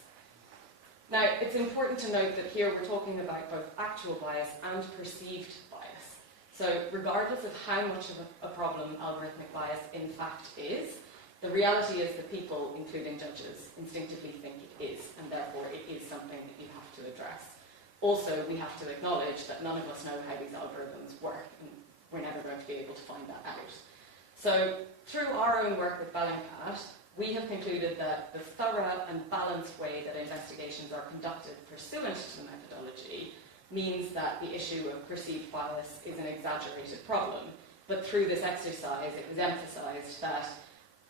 Now, it's important to note that here we're talking about both actual bias and perceived bias. So regardless of how much of a problem algorithmic bias in fact is, the reality is that people, including judges, instinctively think it is, and therefore it is something that you have to address. Also, we have to acknowledge that none of us know how these algorithms work, and we're never going to be able to find that out. So, through our own work with Bellingcat, we have concluded that the thorough and balanced way that investigations are conducted pursuant to the methodology means that the issue of perceived bias is an exaggerated problem. But through this exercise, it was emphasised that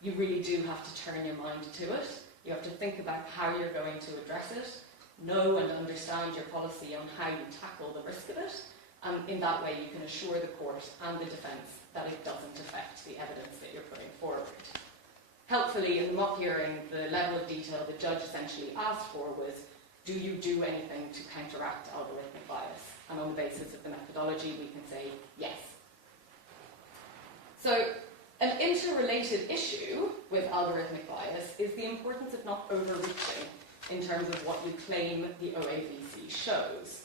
you really do have to turn your mind to it. You have to think about how you're going to address it, know and understand your policy on how you tackle the risk of it, and in that way you can assure the court and the defence that it doesn't affect the evidence that you're putting forward. Helpfully, in the mock hearing, the level of detail the judge essentially asked for was do you do anything to counteract algorithmic bias? And on the basis of the methodology, we can say yes. So an interrelated issue with algorithmic bias is the importance of not overreaching in terms of what you claim the OAVC shows.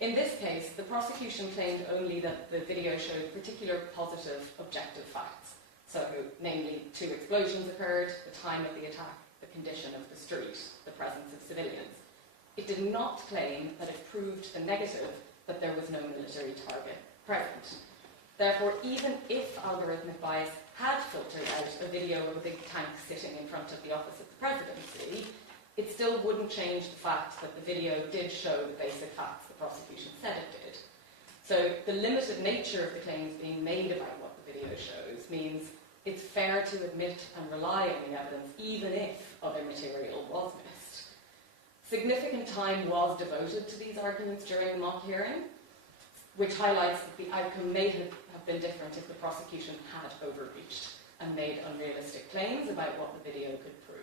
In this case, the prosecution claimed only that the video showed particular positive objective facts. So, namely, 2 explosions occurred, the time of the attack, the condition of the street, the presence of civilians. It did not claim that it proved the negative, that there was no military target present. Therefore, even if algorithmic bias had filtered out a video of a big tank sitting in front of the office of the presidency, it still wouldn't change the fact that the video did show the basic facts the prosecution said it did. So the limited nature of the claims being made about what the video shows means it's fair to admit and rely on the evidence even if other material was missed. Significant time was devoted to these arguments during the mock hearing, which highlights that the outcome may have been different if the prosecution had overreached and made unrealistic claims about what the video could prove.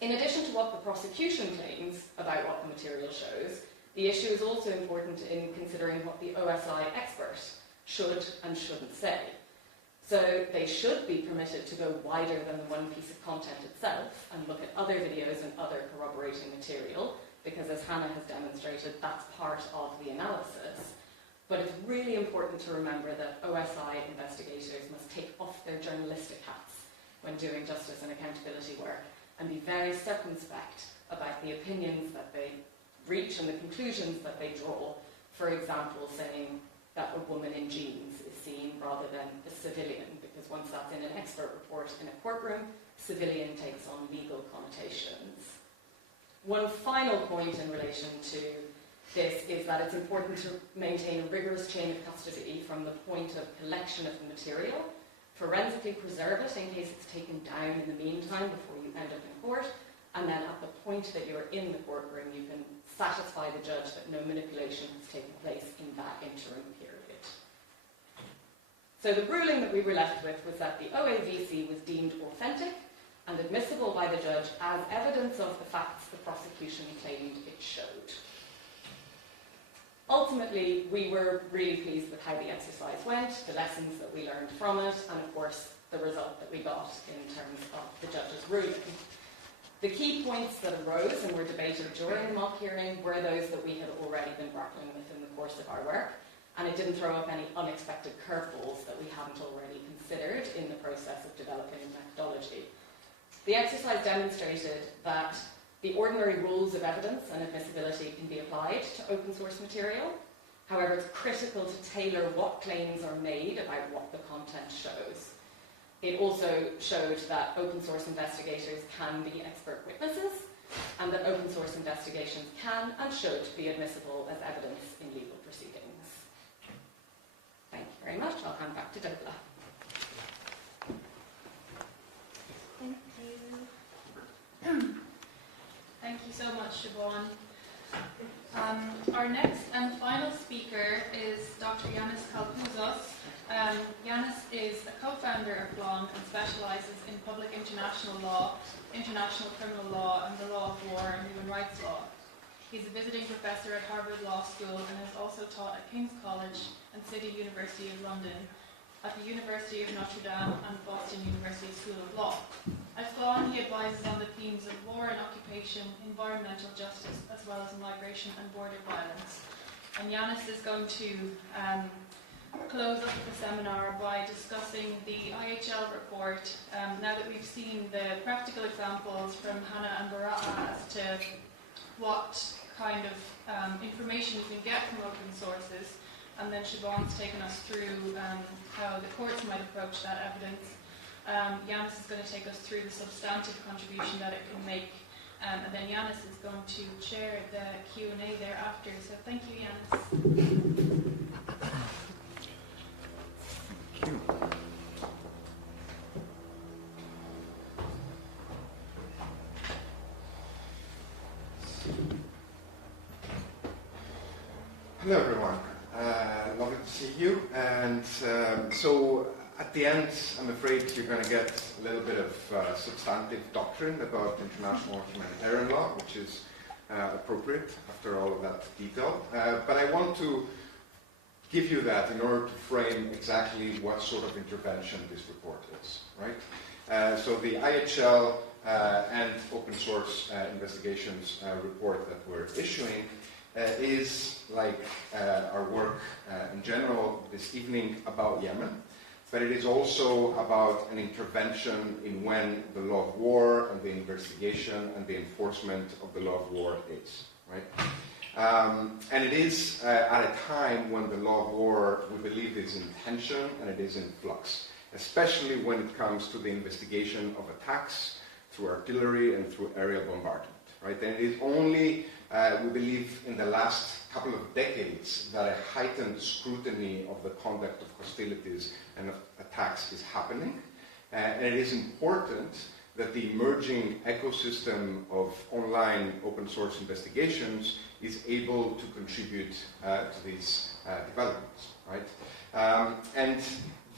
In addition to what the prosecution claims about what the material shows, the issue is also important in considering what the OSI expert should and shouldn't say. So they should be permitted to go wider than the one piece of content itself and look at other videos and other corroborating material, because as Hannah has demonstrated, that's part of the analysis. But it's really important to remember that OSI investigators must take off their journalistic hats when doing justice and accountability work and be very circumspect about the opinions that they reach and the conclusions that they draw. For example, saying that a woman in jeans is seen rather than a civilian, because once that's in an expert report in a courtroom, civilian takes on legal connotations. One final point in relation to this is that it's important to maintain a rigorous chain of custody from the point of collection of the material, forensically preserve it in case it's taken down in the meantime before you end up in court, and then at the point that you're in the courtroom you can satisfy the judge that no manipulation has taken place in that interim period. So the ruling that we were left with was that the OAVC was deemed authentic and admissible by the judge as evidence of the facts the prosecution claimed it showed. Ultimately, we were really pleased with how the exercise went, the lessons that we learned from it, and of course the result that we got in terms of the judge's ruling. The key points that arose and were debated during the mock hearing were those that we had already been grappling with in the course of our work, and it didn't throw up any unexpected curveballs that we hadn't already considered in the process of developing a methodology. The exercise demonstrated that the ordinary rules of evidence and admissibility can be applied to open source material. However, it's critical to tailor what claims are made about what the content shows. It also showed that open source investigators can be expert witnesses, and that open source investigations can and should be admissible as evidence in legal proceedings. Thank you very much. I'll hand back to Dobla. Thank you. Thank you so much, Siobhan. Our next and final speaker is Dr. Yanis Kalpouzos. Yanis is a co-founder of BLOM and specialises in public international law, international criminal law and the law of war and human rights law. He's a visiting professor at Harvard Law School and has also taught at King's College and City University of London, at the University of Notre Dame and Boston University School of Law. At BLOM, he advises on the themes of war and occupation, environmental justice, as well as migration and border violence. And Yanis is going to close up the seminar by discussing the IHL report. Now that we've seen the practical examples from Hannah and Bara'a as to what kind of information you can get from open sources, and then Siobhan's taken us through how the courts might approach that evidence. Yanis is going to take us through the substantive contribution that it can make, and then Yanis is going to chair the Q&A thereafter. So thank you, Yanis. Thank you. Hello everyone. Lovely to see you. And so At the end, I'm afraid you're going to get a little bit of substantive doctrine about international humanitarian law, which is appropriate after all of that detail. But I want to give you that in order to frame exactly what sort of intervention this report is, right? So the IHL and open source investigations report that we're issuing is, like our work in general this evening, about Yemen, but it is also about an intervention in when the law of war and the investigation and the enforcement of the law of war is, right? And it is at a time when the law of war, we believe, is in tension and it is in flux, especially when it comes to the investigation of attacks through artillery and through aerial bombardment, right? And it is only, we believe, in the last couple of decades that a heightened scrutiny of the conduct of hostilities and of attacks is happening. And it is important that the emerging ecosystem of online open source investigations is able to contribute to these developments, right? And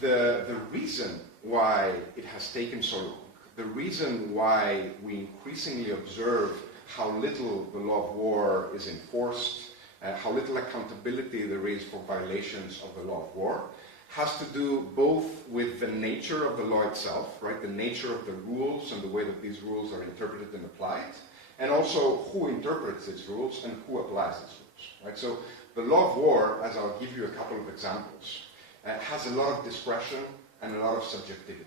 the reason why it has taken so long, the reason why we increasingly observe how little the law of war is enforced, how little accountability there is for violations of the law of war, has to do both with the nature of the law itself, right, the nature of the rules and the way that these rules are interpreted and applied, and also who interprets these rules and who applies these rules, right? So the law of war, as I'll give you a couple of examples, has a lot of discretion and a lot of subjectivity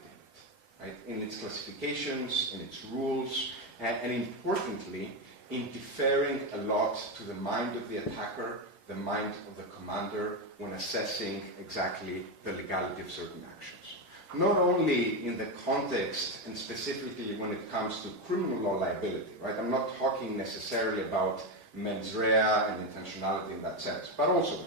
in it, right, in its classifications, in its rules, and importantly, in deferring a lot to the mind of the attacker, the mind of the commander, when assessing exactly the legality of certain actions. Not only in the context and specifically when it comes to criminal law liability, right? I'm not talking necessarily about mens rea and intentionality in that sense, but also that.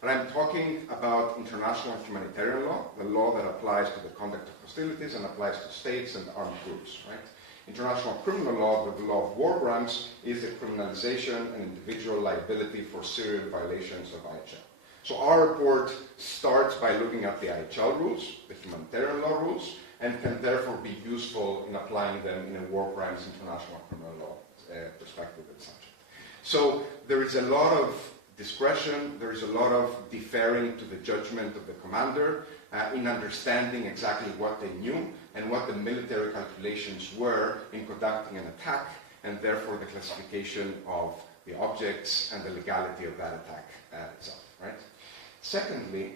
But I'm talking about international humanitarian law, the law that applies to the conduct of hostilities and applies to states and armed groups, right? International criminal law, with the law of war crimes, is the criminalization and individual liability for serious violations of IHL. So our report starts by looking at the IHL rules, the humanitarian law rules, and can therefore be useful in applying them in a war crimes international criminal law perspective and subject. So there is a lot of discretion, there is a lot of deferring to the judgment of the commander in understanding exactly what they knew and what the military calculations were in conducting an attack, and therefore the classification of the objects and the legality of that attack itself, right? Secondly,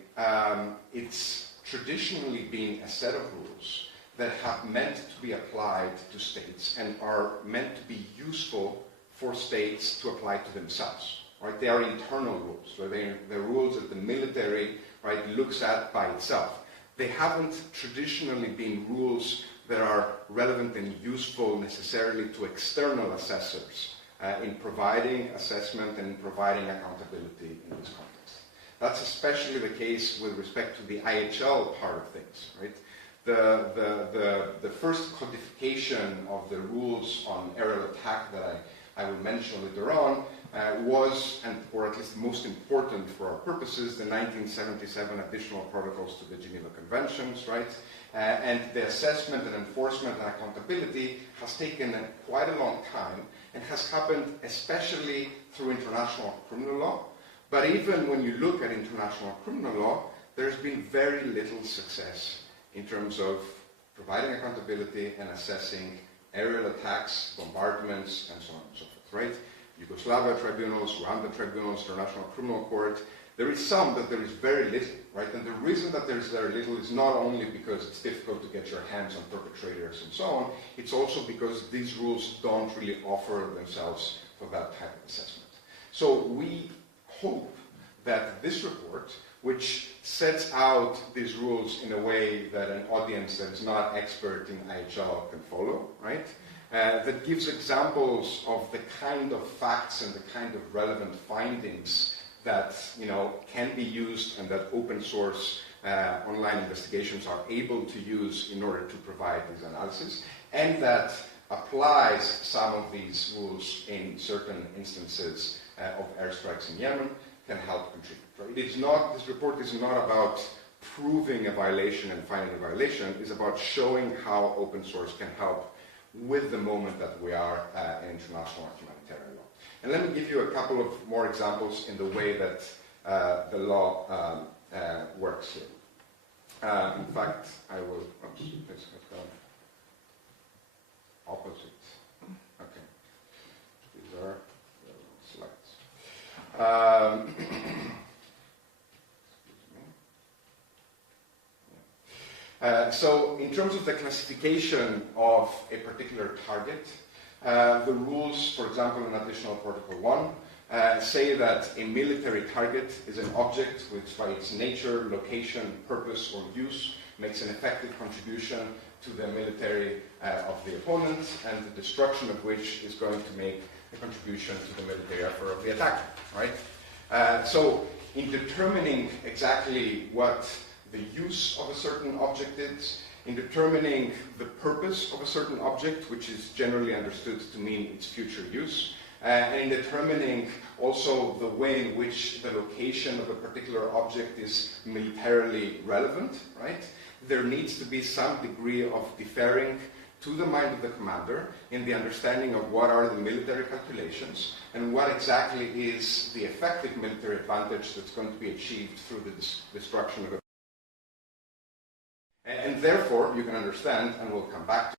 it's traditionally been a set of rules that have meant to be applied to states and are meant to be useful for states to apply to themselves, right? They are internal rules, so they're rules that the military, right, looks at by itself. They haven't traditionally been rules that are relevant and useful necessarily to external assessors in providing assessment and in providing accountability in this context. That's especially the case with respect to the IHL part of things, right? The first codification of the rules on aerial attack that I will mention later on was, or at least most important for our purposes, the 1977 additional protocols to the Geneva Conventions, right? And the assessment and enforcement and accountability has taken quite a long time and has happened especially through international criminal law. But even when you look at international criminal law, there's been very little success in terms of providing accountability and assessing aerial attacks, bombardments, and so on and so forth, right? Yugoslavia tribunals, Rwanda tribunals, International Criminal Court. There is some, but there is very little, right? And the reason that there is very little is not only because it's difficult to get your hands on perpetrators and so on, it's also because these rules don't really offer themselves for that type of assessment. So we hope that this report, which sets out these rules in a way that an audience that is not expert in IHL can follow, right? That gives examples of the kind of facts and the kind of relevant findings that, you know, can be used and that open source online investigations are able to use in order to provide these analyses, and that applies some of these rules in certain instances of airstrikes in Yemen, can help contribute. Right? It is not, this report is not about proving a violation and finding a violation. It's about showing how open source can help with the moment that we are in international humanitarian law. And let me give you a couple of more examples in the way that the law works here. In fact, I will, oops, this has gone opposite. Okay. These are the slides. So in terms of the classification of a particular target, the rules, for example, in Additional Protocol 1, say that a military target is an object which by its nature, location, purpose, or use makes an effective contribution to the military of the opponent, and the destruction of which is going to make a contribution to the military effort of the attacker, right? So in determining exactly what the use of a certain object is, in determining the purpose of a certain object, which is generally understood to mean its future use, and in determining also the way in which the location of a particular object is militarily relevant, right? There needs to be some degree of deferring to the mind of the commander in the understanding of what are the military calculations and what exactly is the effective military advantage that's going to be achieved through the destruction of a. And therefore, you can understand, and we'll come back to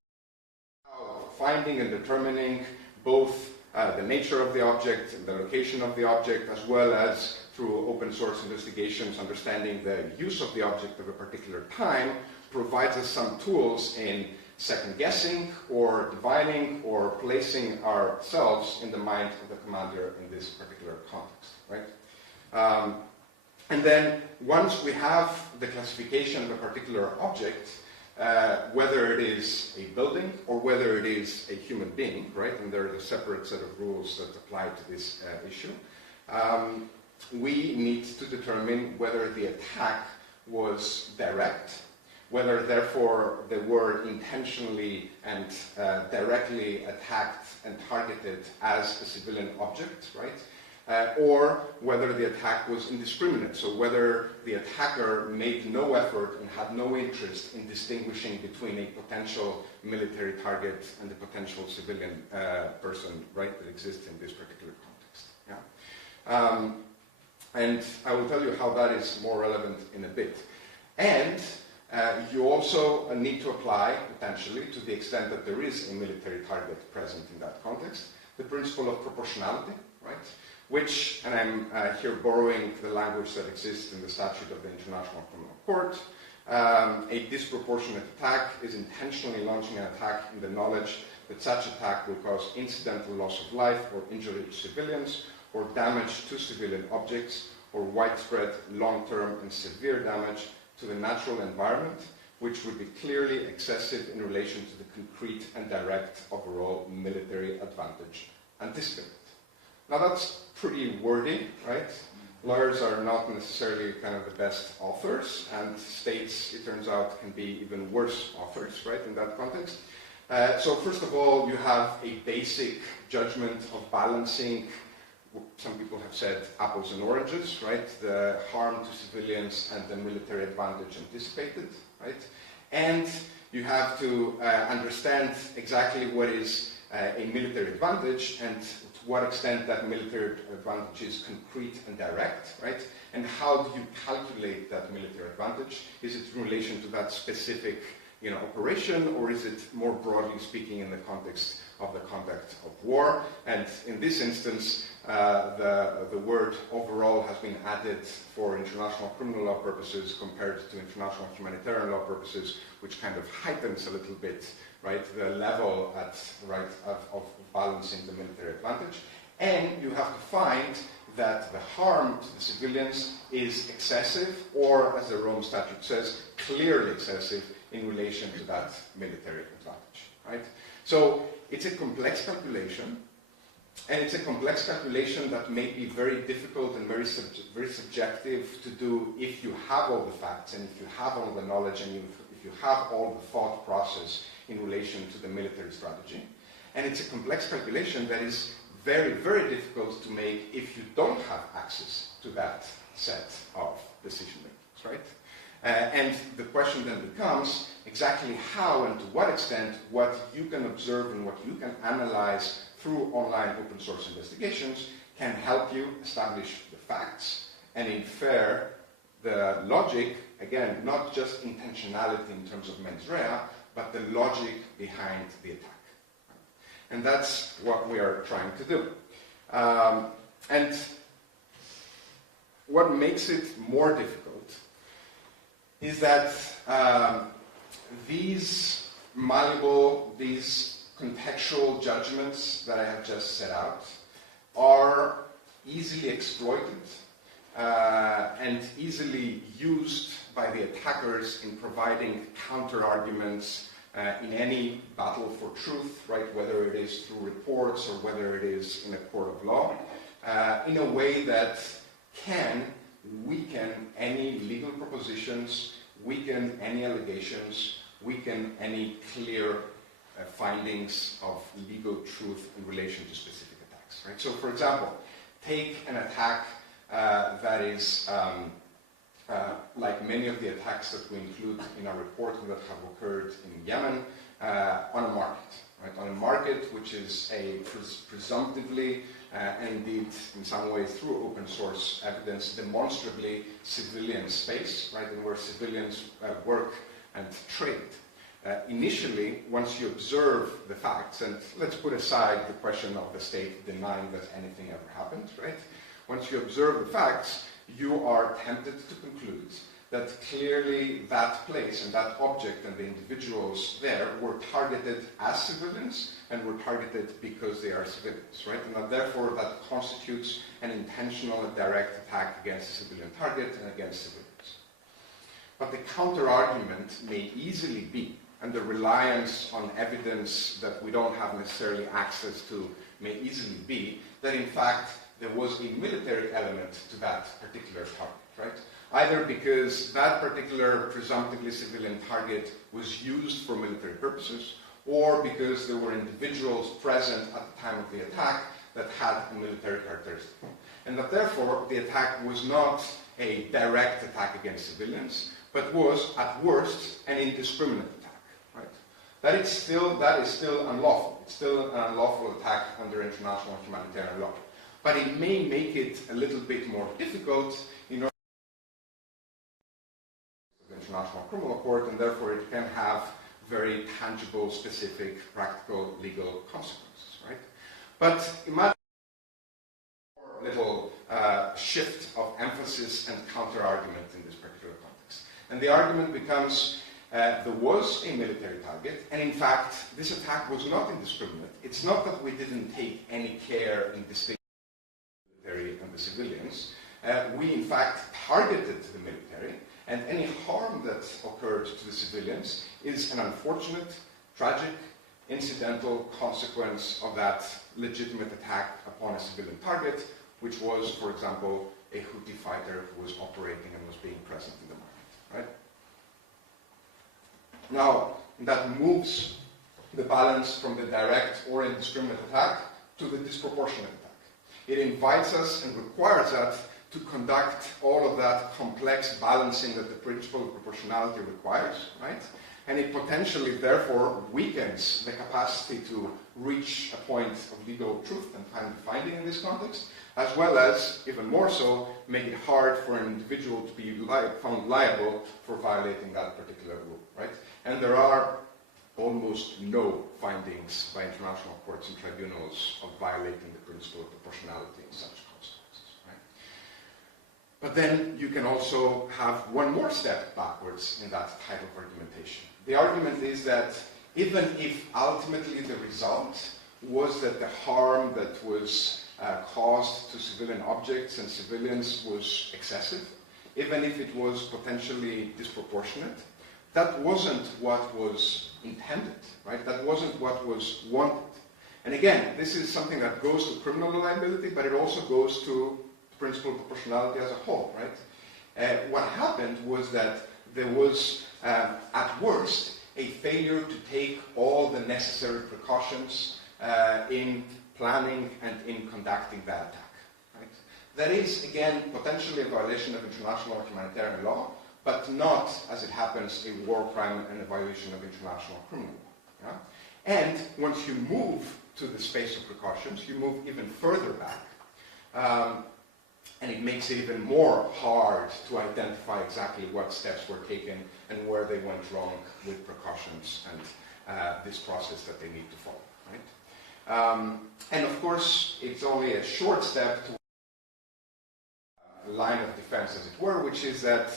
how finding and determining both the nature of the object, the location of the object, as well as through open source investigations, understanding the use of the object of a particular time, provides us some tools in second-guessing or divining or placing ourselves in the mind of the commander in this particular context, right? And then once we have the classification of a particular object, whether it is a building or whether it is a human being, right, and there is a separate set of rules that apply to this issue, we need to determine whether the attack was direct, whether therefore they were intentionally and directly attacked and targeted as a civilian object, right? Or whether the attack was indiscriminate, so whether the attacker made no effort and had no interest in distinguishing between a potential military target and a potential civilian person, right, that exists in this particular context. Yeah? And I will tell you how that is more relevant in a bit. And you also need to apply, potentially, to the extent that there is a military target present in that context, the principle of proportionality, right? Which, and I'm here borrowing the language that exists in the statute of the International Criminal Court, a disproportionate attack is intentionally launching an attack in the knowledge that such attack will cause incidental loss of life or injury to civilians, or damage to civilian objects, or widespread, long-term and severe damage to the natural environment, which would be clearly excessive in relation to the concrete and direct overall military advantage anticipated. Now that's pretty wordy, right? Lawyers are not necessarily kind of the best authors, and states, it turns out, can be even worse authors, right, in that context. So first of all, you have a basic judgment of balancing, some people have said apples and oranges, right? The harm to civilians and the military advantage anticipated, right? And you have to understand exactly what is a military advantage and to what extent that military advantage is concrete and direct, right? And how do you calculate that military advantage? Is it in relation to that specific, operation, or is it more broadly speaking in the context of the conduct of war? And in this instance, the word overall has been added for international criminal law purposes compared to international humanitarian law purposes, which kind of heightens a little bit, right, the level of balancing the military advantage. And you have to find that the harm to the civilians is excessive, or as the Rome Statute says, clearly excessive in relation to that military advantage, right? So it's a complex calculation, and it's a complex calculation that may be very difficult and very subjective to do if you have all the facts and if you have all the knowledge and if you have all the thought process in relation to the military strategy. And it's a complex calculation that is very, very difficult to make if you don't have access to that set of decision makers, right? And the question then becomes exactly how and to what extent what you can observe and what you can analyze through online open source investigations can help you establish the facts and infer the logic, again, not just intentionality in terms of mens rea, but the logic behind the attack. And that's what we are trying to do. And what makes it more difficult is that these malleable, these contextual judgments that I have just set out are easily exploited and easily used by the attackers in providing counter-arguments in any battle for truth, right? Whether it is through reports or whether it is in a court of law, in a way that can weaken any legal propositions, weaken any allegations, weaken any clear findings of legal truth in relation to specific attacks. Right? So, for example, take an attack that is like many of the attacks that we include in our report that have occurred in Yemen, on a market. Right? On a market which is a presumptively, and indeed in some ways through open source evidence, demonstrably civilian space, right? And where civilians work and trade. Initially, once you observe the facts, and let's put aside the question of the state denying that anything ever happened, right? Once you observe the facts, you are tempted to conclude that clearly that place and that object and the individuals there were targeted as civilians and were targeted because they are civilians, right? And that therefore that constitutes an intentional and direct attack against a civilian target and against civilians. But the counter-argument may easily be, and the reliance on evidence that we don't have necessarily access to may easily be, that in fact there was a military element to that particular target, right? Either because that particular presumptively civilian target was used for military purposes, or because there were individuals present at the time of the attack that had a military characteristic. And that therefore the attack was not a direct attack against civilians, but was at worst an indiscriminate attack. Right? That is still unlawful. It's still an unlawful attack under international humanitarian law. But it may make it a little bit more difficult in order to the International Criminal Court, and therefore it can have very tangible, specific, practical, legal consequences, right? But imagine a little shift of emphasis and counter-argument in this particular context. And the argument becomes there was a military target, and in fact, this attack was not indiscriminate. It's not that we didn't take any care in distinguishing the military and the civilians. We, in fact, targeted the military, and any harm that occurred to the civilians is an unfortunate, tragic, incidental consequence of that legitimate attack upon a civilian target, which was, for example, a Houthi fighter who was operating and was being present in the market. Right? Now, that moves the balance from the direct or indiscriminate attack to the disproportionate attack. It invites us and requires us to conduct all of that complex balancing that the principle of proportionality requires, right? And it potentially, therefore, weakens the capacity to reach a point of legal truth and final finding in this context, as well as, even more so, make it hard for an individual to be found liable for violating that particular rule, right? And there are almost no findings by international courts and tribunals of violating the principle of proportionality in such consequences, right? But then you can also have one more step backwards in that type of argumentation. The argument is that even if ultimately the result was that the harm that was caused to civilian objects and civilians was excessive, even if it was potentially disproportionate, that wasn't what was intended, right? That wasn't what was wanted. And again, this is something that goes to criminal liability, but it also goes to the principle of proportionality as a whole, right? What happened was that there was, at worst, a failure to take all the necessary precautions in planning and in conducting that attack. Right? That is, again, potentially a violation of international humanitarian law, but not, as it happens, a war crime and a violation of international criminal law. Yeah? And once you move to the space of precautions, you move even further back, and it makes it even more hard to identify exactly what steps were taken and where they went wrong with precautions and this process that they need to follow. Right? And of course, it's only a short step to line of defense, as it were, which is that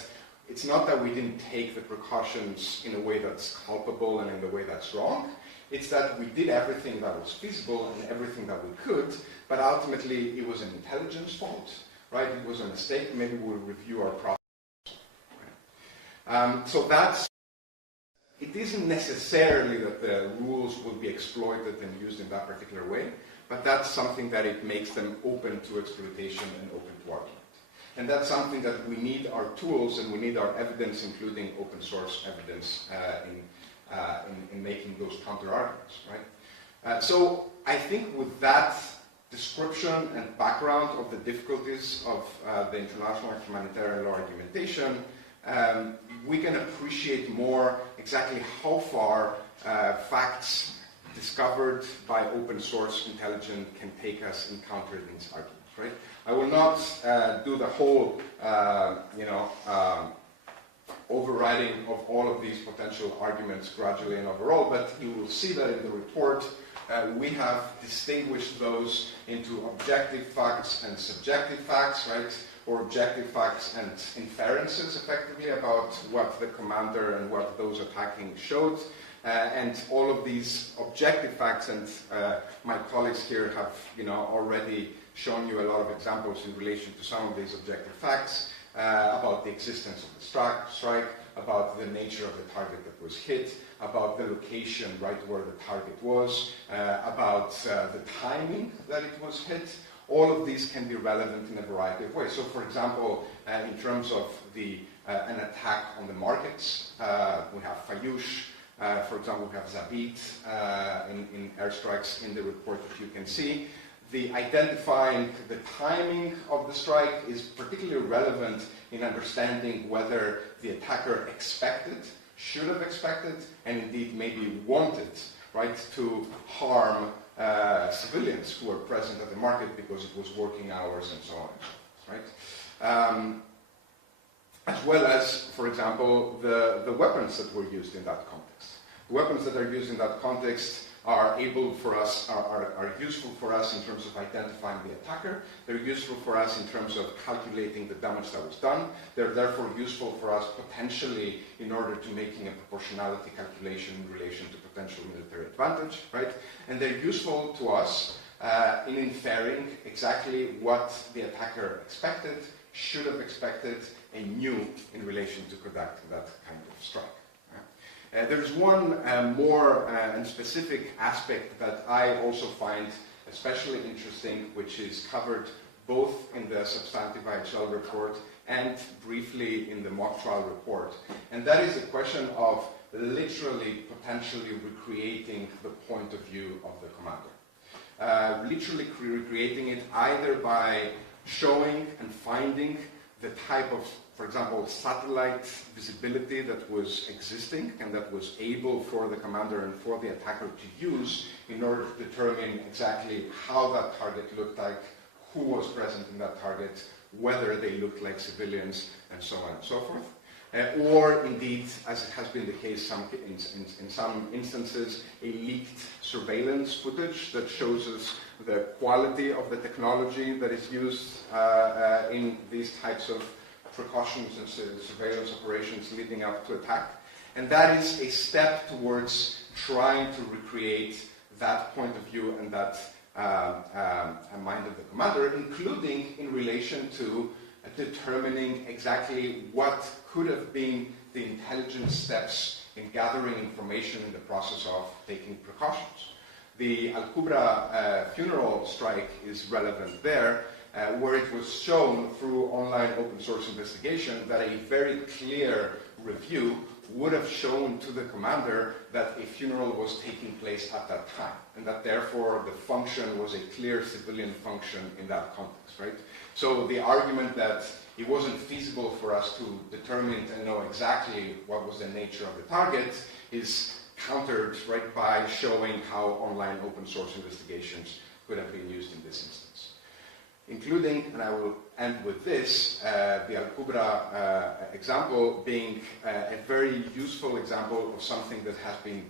it's not that we didn't take the precautions in a way that's culpable and in the way that's wrong. It's that we did everything that was feasible and everything that we could, but ultimately it was an intelligence fault, right? It was a mistake. Maybe we'll review our process. Right? So that's. It isn't necessarily that the rules will be exploited and used in that particular way, but that's something that it makes them open to exploitation and open to argument. And that's something that we need our tools and we need our evidence, including open source evidence, in making those counter-arguments, right? So I think with that description and background of the difficulties of the international humanitarian law argumentation, we can appreciate more exactly how far facts discovered by open source intelligence can take us in countering these arguments. Right? I will not do the whole, overriding of all of these potential arguments gradually and overall, but you will see that in the report we have distinguished those into objective facts and subjective facts, right? Or objective facts and inferences, effectively, about what the commander and what those attacking showed. And all of these objective facts, and my colleagues here have, already shown you a lot of examples in relation to some of these objective facts about the existence of the strike, about the nature of the target that was hit, about the location right where the target was, about the timing that it was hit. All of these can be relevant in a variety of ways. So, for example, in terms of an attack on the markets, we have Fayouche. For example, we have Zabit in airstrikes in the report that you can see. The identifying the timing of the strike is particularly relevant in understanding whether the attacker expected, should have expected, and indeed maybe wanted, right, to harm civilians who were present at the market because it was working hours and so on, right? As well as, for example, the weapons that were used in that context. The weapons that are used in that context are able for us, are useful for us in terms of identifying the attacker. They're useful for us in terms of calculating the damage that was done. They're therefore useful for us potentially in order to making a proportionality calculation in relation to potential military advantage, right? And they're useful to us in inferring exactly what the attacker expected, should have expected, and knew in relation to conducting that kind of strike. There's one more and specific aspect that I also find especially interesting, which is covered both in the substantive IHL report and briefly in the mock trial report. And that is the question of literally potentially recreating the point of view of the commander. Literally recreating it either by showing and finding the type of, for example, satellite visibility that was existing and that was able for the commander and for the attacker to use in order to determine exactly how that target looked like, who was present in that target, whether they looked like civilians, and so on and so forth. Or indeed, as it has been the case in some instances, a leaked surveillance footage that shows us the quality of the technology that is used in these types of precautions and surveillance operations leading up to attack. And that is a step towards trying to recreate that point of view and that mind of the commander, including in relation to determining exactly what could have been the intelligence steps in gathering information in the process of taking precautions. The Al-Kubra funeral strike is relevant there, where it was shown through online open source investigation that a very clear review would have shown to the commander that a funeral was taking place at that time, and that therefore the function was a clear civilian function in that context, right? So the argument that it wasn't feasible for us to determine and know exactly what was the nature of the target is countered, right, by showing how online open source investigations could have been used in this instance. Including, and I will end with this, the Al-Kubra example being a very useful example of something that has been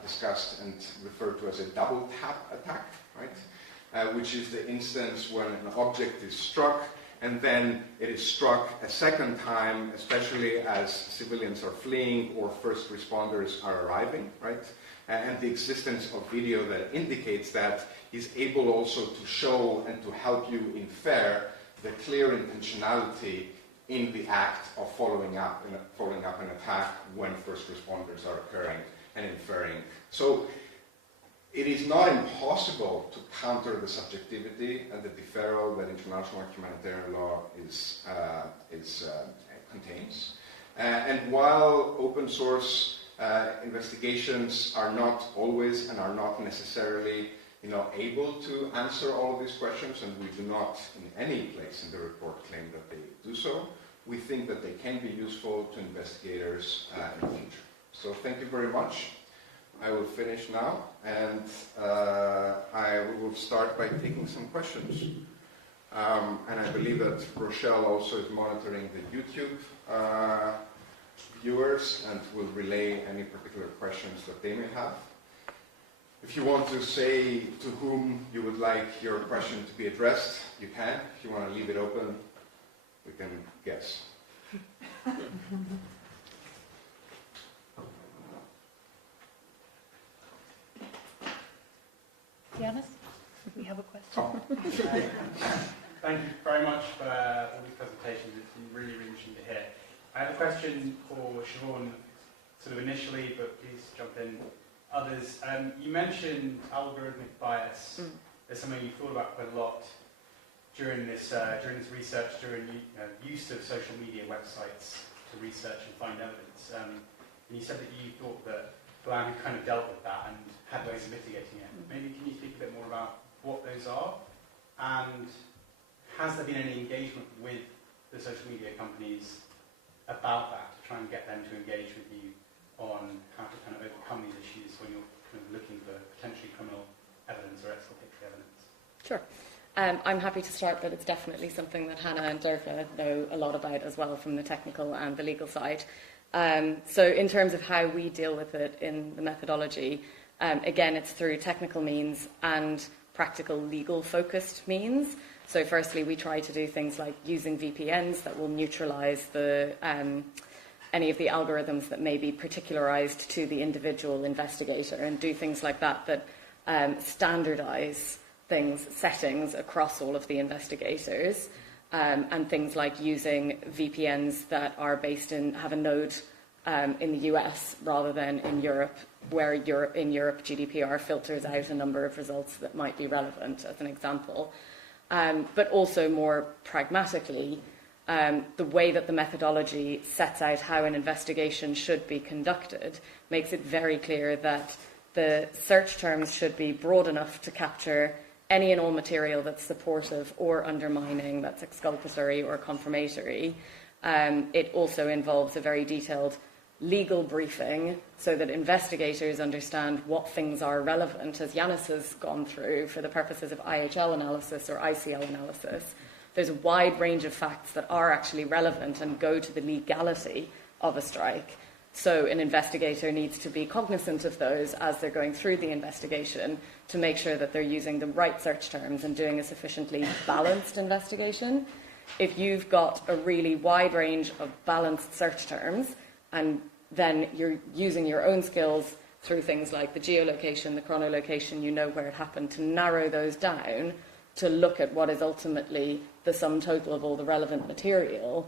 discussed and referred to as a double tap attack, right? Which is the instance when an object is struck and then it is struck a second time, especially as civilians are fleeing or first responders are arriving, right? And the existence of video that indicates that is able also to show and to help you infer the clear intentionality in the act of following up an attack when first responders are occurring and inferring. So it is not impossible to counter the subjectivity and the deferral that international humanitarian law contains. And while open source investigations are not always and are not necessarily, able to answer all of these questions, and we do not in any place in the report claim that they do so, we think that they can be useful to investigators in the future. So thank you very much. I will finish now, and I will start by taking some questions. And I believe that Rochelle also is monitoring the YouTube viewers and will relay any particular questions that they may have. If you want to say to whom you would like your question to be addressed, you can. If you want to leave it open, we can guess. Yanis, we have a question. Oh. Thank you very much for all these presentations. It's been really, really interesting to hear. I have a question for Siobhan, sort of initially, but please jump in. Others, you mentioned algorithmic bias. There's something you thought about quite a lot during this research, during use of social media websites to research and find evidence. And you said that you thought that BLAM had kind of dealt with that and had ways of mitigating it. Maybe can you speak a bit more about what those are? And has there been any engagement with the social media companies about that, to try and get them to engage with you on how to kind of overcome these issues when you're kind of looking for potentially criminal evidence or exculpatory evidence? Sure. I'm happy to start, but it's definitely something that Hannah and Dervla know a lot about as well from the technical and the legal side. So in terms of how we deal with it in the methodology, again, it's through technical means and practical legal focused means. So firstly, we try to do things like using VPNs that will neutralize any of the algorithms that may be particularized to the individual investigator, and do things like that standardize settings across all of the investigators, and things like using VPNs that are have a node in the US rather than in Europe, where in Europe GDPR filters out a number of results that might be relevant, as an example. But also more pragmatically, the way that the methodology sets out how an investigation should be conducted makes it very clear that the search terms should be broad enough to capture any and all material that's supportive or undermining, that's exculpatory or confirmatory. It also involves a very detailed legal briefing so that investigators understand what things are relevant, as Yanis has gone through for the purposes of IHL analysis or ICL analysis. There's a wide range of facts that are actually relevant and go to the legality of a strike. So an investigator needs to be cognizant of those as they're going through the investigation to make sure that they're using the right search terms and doing a sufficiently balanced investigation. If you've got a really wide range of balanced search terms, and then you're using your own skills through things like the geolocation, the chronolocation, you know where it happened, to narrow those down to look at what is ultimately the sum total of all the relevant material,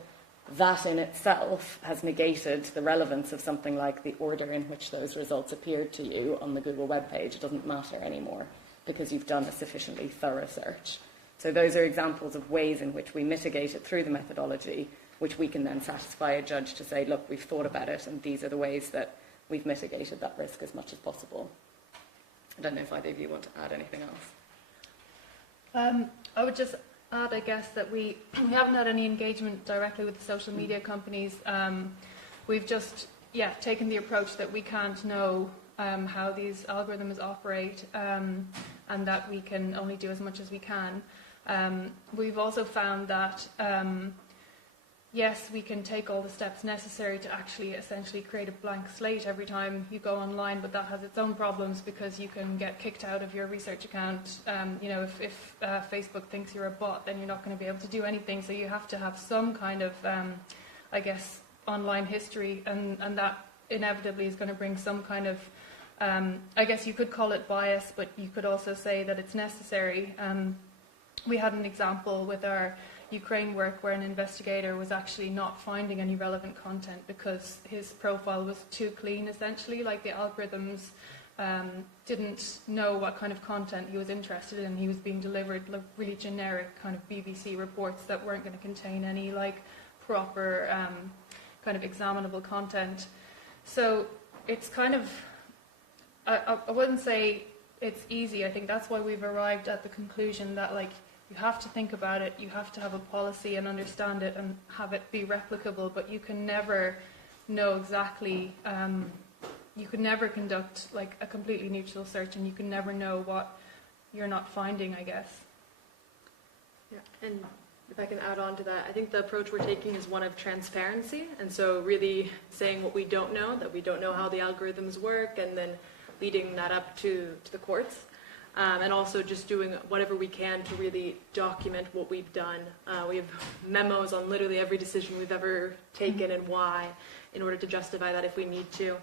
that in itself has negated the relevance of something like the order in which those results appeared to you on the Google webpage. It doesn't matter anymore because you've done a sufficiently thorough search. So those are examples of ways in which we mitigate it through the methodology. which we can then satisfy a judge to say, look, we've thought about it, and these are the ways that we've mitigated that risk as much as possible. I don't know if either of you want to add anything else. I would just add, I guess, that we haven't had any engagement directly with the social media companies. We've just, taken the approach that we can't know how these algorithms operate, and that we can only do as much as we can. We've also found that, yes, we can take all the steps necessary to actually essentially create a blank slate every time you go online, but that has its own problems because you can get kicked out of your research account. If Facebook thinks you're a bot, then you're not going to be able to do anything. So you have to have some kind of, online history, and that inevitably is going to bring some kind of, I guess you could call it bias, but you could also say that it's necessary. We had an example with our Ukraine work where an investigator was actually not finding any relevant content because his profile was too clean, essentially. Like, the algorithms didn't know what kind of content he was interested in. He was being delivered like really generic kind of BBC reports that weren't going to contain any proper kind of examinable content. So it's kind of, I wouldn't say it's easy. I think that's why we've arrived at the conclusion that you have to think about it, you have to have a policy and understand it and have it be replicable, but you can never know exactly, you can never conduct a completely neutral search, and you can never know what you're not finding, I guess. Yeah, and if I can add on to that, I think the approach we're taking is one of transparency, and so really saying what we don't know, that we don't know how the algorithms work, and then leading that up to the courts. And also just doing whatever we can to really document what we've done. We have memos on literally every decision we've ever taken and why, in order to justify that if we need to.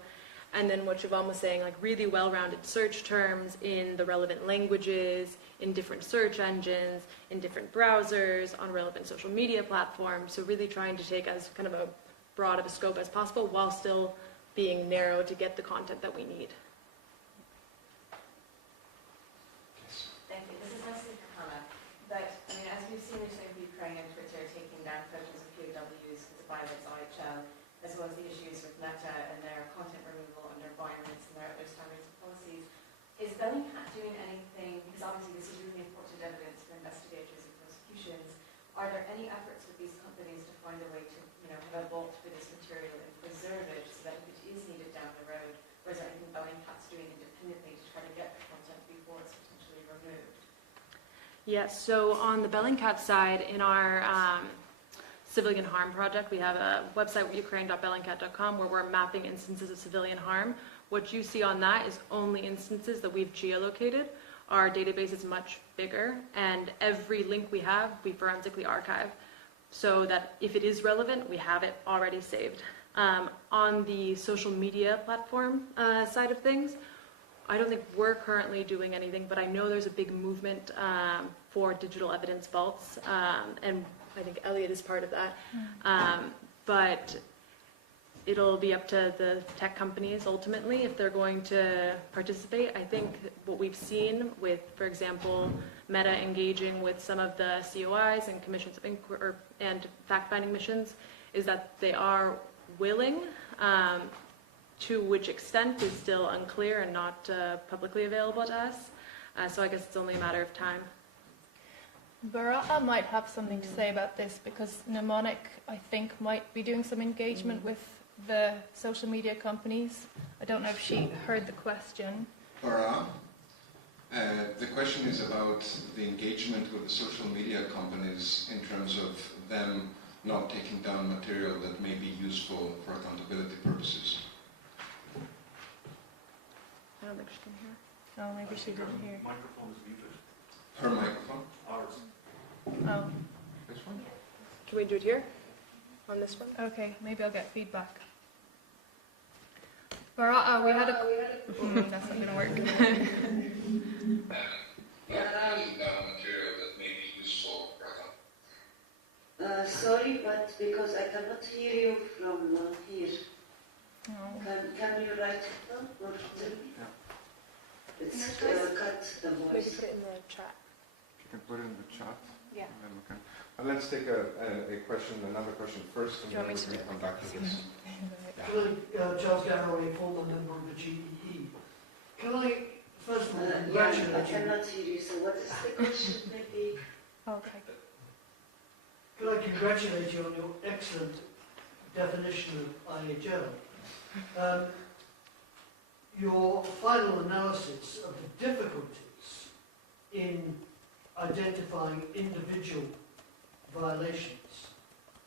And then what Siobhan was saying, really well-rounded search terms in the relevant languages, in different search engines, in different browsers, on relevant social media platforms. So really trying to take as kind of a broad of a scope as possible while still being narrow to get the content that we need. But, as we've seen recently with Ukraine and Twitter taking down photos of POWs because of violence IHL, as well as the issues with Meta and their content removal under violence and their other standards and policies, is Bellingcat doing anything, because obviously this is really important evidence for investigators and prosecutions, are there any efforts with these companies to find a way to, have a vault for this material and preserve it so that if it is needed down the road, or is there anything Bellingcat's doing independently to try to get the content before it's potentially removed? Yes, so on the Bellingcat side, in our civilian harm project, we have a website, ukraine.bellingcat.com, where we're mapping instances of civilian harm. What you see on that is only instances that we've geolocated. Our database is much bigger, and every link we have, we forensically archive, so that if it is relevant, we have it already saved. On the social media platform side of things, I don't think we're currently doing anything, but I know there's a big movement for digital evidence vaults, and I think Elliot is part of that. But it'll be up to the tech companies ultimately if they're going to participate. I think what we've seen with, for example, Meta engaging with some of the COIs and commissions of inquiry and fact-finding missions is that they are willing. To which extent is still unclear and not publicly available to us. So I guess it's only a matter of time. Barata might have something to say about this because Mnemonic, I think, might be doing some engagement with the social media companies. I don't know if she heard the question. Bara, the question is about the engagement with the social media companies in terms of them not taking down material that may be useful for accountability purposes. I don't think she can hear. Oh, maybe she didn't hear. Microphone is muted. Her microphone? Ours. Oh, This one? Can we do it here? On this one? okay. Maybe I'll get feedback. Barata, we had a... that's not going to work. Material that may be useful for Sorry, but because I cannot hear you from here. Oh. Can you write it down or tell me? It's cut the Maybe voice. put it in the chat. you can put it in the chat. Yeah. And then we can. Let's take another question first, and then we can come back to this. Charles Garraway, former member of the GEE. Can I first of all I congratulate you? cannot hear you, so what is the question, maybe? Okay. Can I congratulate you on your excellent definition of IHL? Your final analysis of the difficulties in identifying individual violations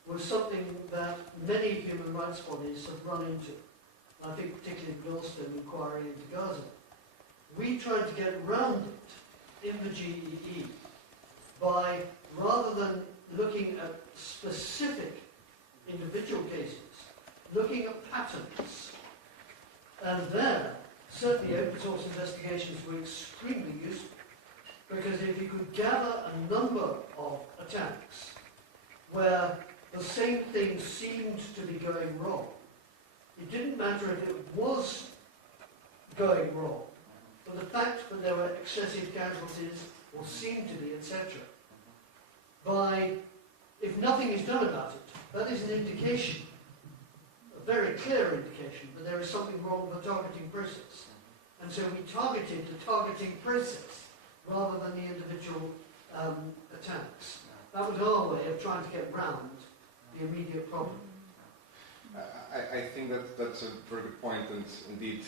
was something that many human rights bodies have run into. I think particularly the Goldstone inquiry into Gaza. We tried to get around it in the GEE by, rather than looking at specific individual cases, looking at patterns. And there, certainly open source investigations were extremely useful, because if you could gather a number of attacks where the same thing seemed to be going wrong, it didn't matter if it was going wrong, but the fact that there were excessive casualties, or seemed to be, etc., if nothing is done about it, that is an indication, a very clear indication, that there is something wrong with the targeting process. And so we targeted the targeting process rather than the individual attacks. That was our way of trying to get round the immediate problem. I think that's a very good point, and indeed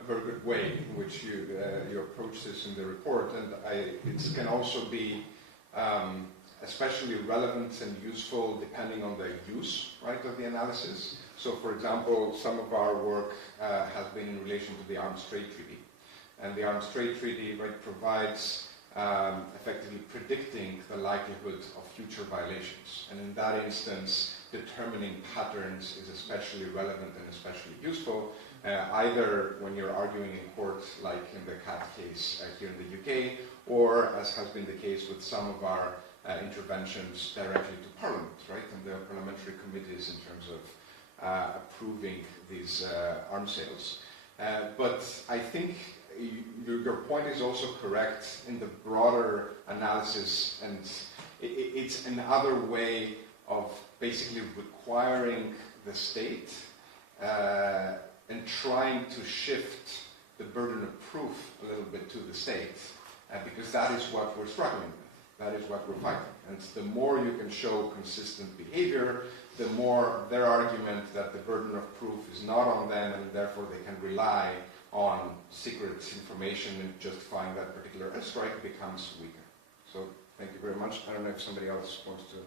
a very good way in which you approach this in the report. And it can also be especially relevant and useful depending on the use, right, of the analysis. So, for example, some of our work has been in relation to the Arms Trade Treaty, and the Arms Trade Treaty, right, provides effectively predicting the likelihood of future violations, and in that instance, determining patterns is especially relevant and especially useful, either when you're arguing in court, like in the CAT case here in the UK, or as has been the case with some of our interventions directly to Parliament, right, and the parliamentary committees in terms of approving these arms sales. But I think your point is also correct in the broader analysis, and it's another way of basically requiring the state and trying to shift the burden of proof a little bit to the state, because that is what we're struggling with. That is what we're fighting. And the more you can show consistent behavior, the more their argument that the burden of proof is not on them and therefore they can rely on secret information in justifying that particular airstrike becomes weaker. So thank you very much. I don't know if somebody else wants to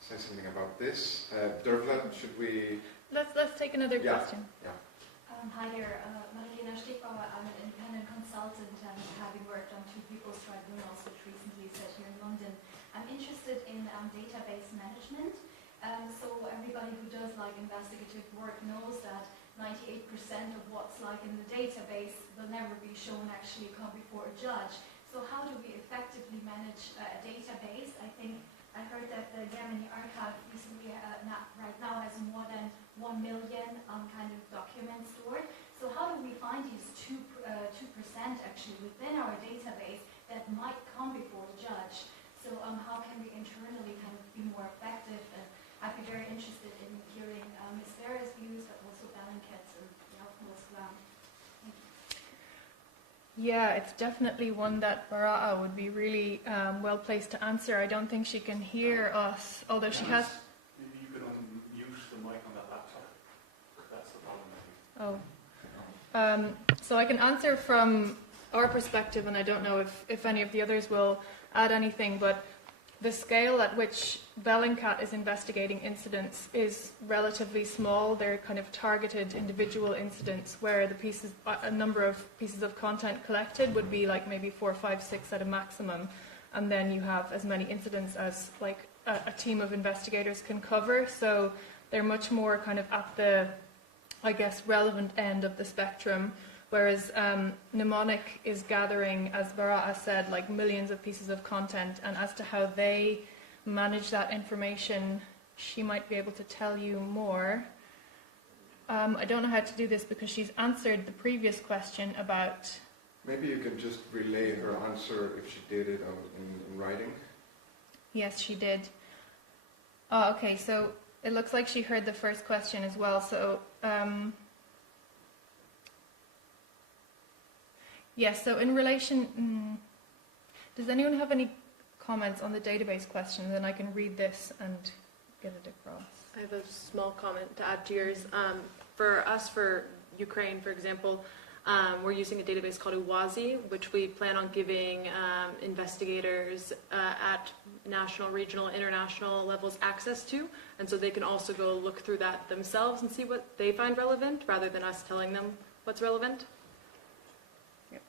say something about this. Dervla, should we... Let's take another question. Yeah. Hi there, Marilena Stickbauer. I'm an independent consultant and having worked on 2 people's tribunals, which recently sat here in London. I'm interested in database management. So everybody who does like investigative work knows that 98% of what's like in the database will never be shown actually come before a judge. So how do we effectively manage a database? I think I heard that the Yemeni archive recently right now has more than 1 million kind of documents stored. So how do we find these 2% actually within our database that might come before the judge? So how can we internally kind of be more effective? And I'd be very interested in hearing Ms. Farah's views, but also Bellingcat's and the outmost ground. Thank you. Yeah, it's definitely one that Bara'a would be really well placed to answer. I don't think she can hear us, although she has... Maybe you could unmute the mic on that laptop. That's the problem, maybe. So I can answer from our perspective, and I don't know if any of the others will add anything, but the scale at which Bellingcat is investigating incidents is relatively small. They're kind of targeted individual incidents where a number of pieces of content collected would be like maybe 4, 5, 6 at a maximum, and then you have as many incidents as like a team of investigators can cover. So they're much more kind of at the, I guess, relevant end of the spectrum. Whereas Mnemonic is gathering, as Bara'a said, like millions of pieces of content, and as to how they manage that information, she might be able to tell you more. I don't know how to do this because she's answered the previous question about... Maybe you can just relay her answer if she did it in writing. Yes, she did. Oh, okay, so it looks like she heard the first question as well. So, yes, so in relation, does anyone have any comments on the database question? Then I can read this and get it across. I have a small comment to add to yours. For us, for Ukraine, for example, we're using a database called UWAZI, which we plan on giving investigators at national, regional, international levels access to. And so they can also go look through that themselves and see what they find relevant, rather than us telling them what's relevant. Yep.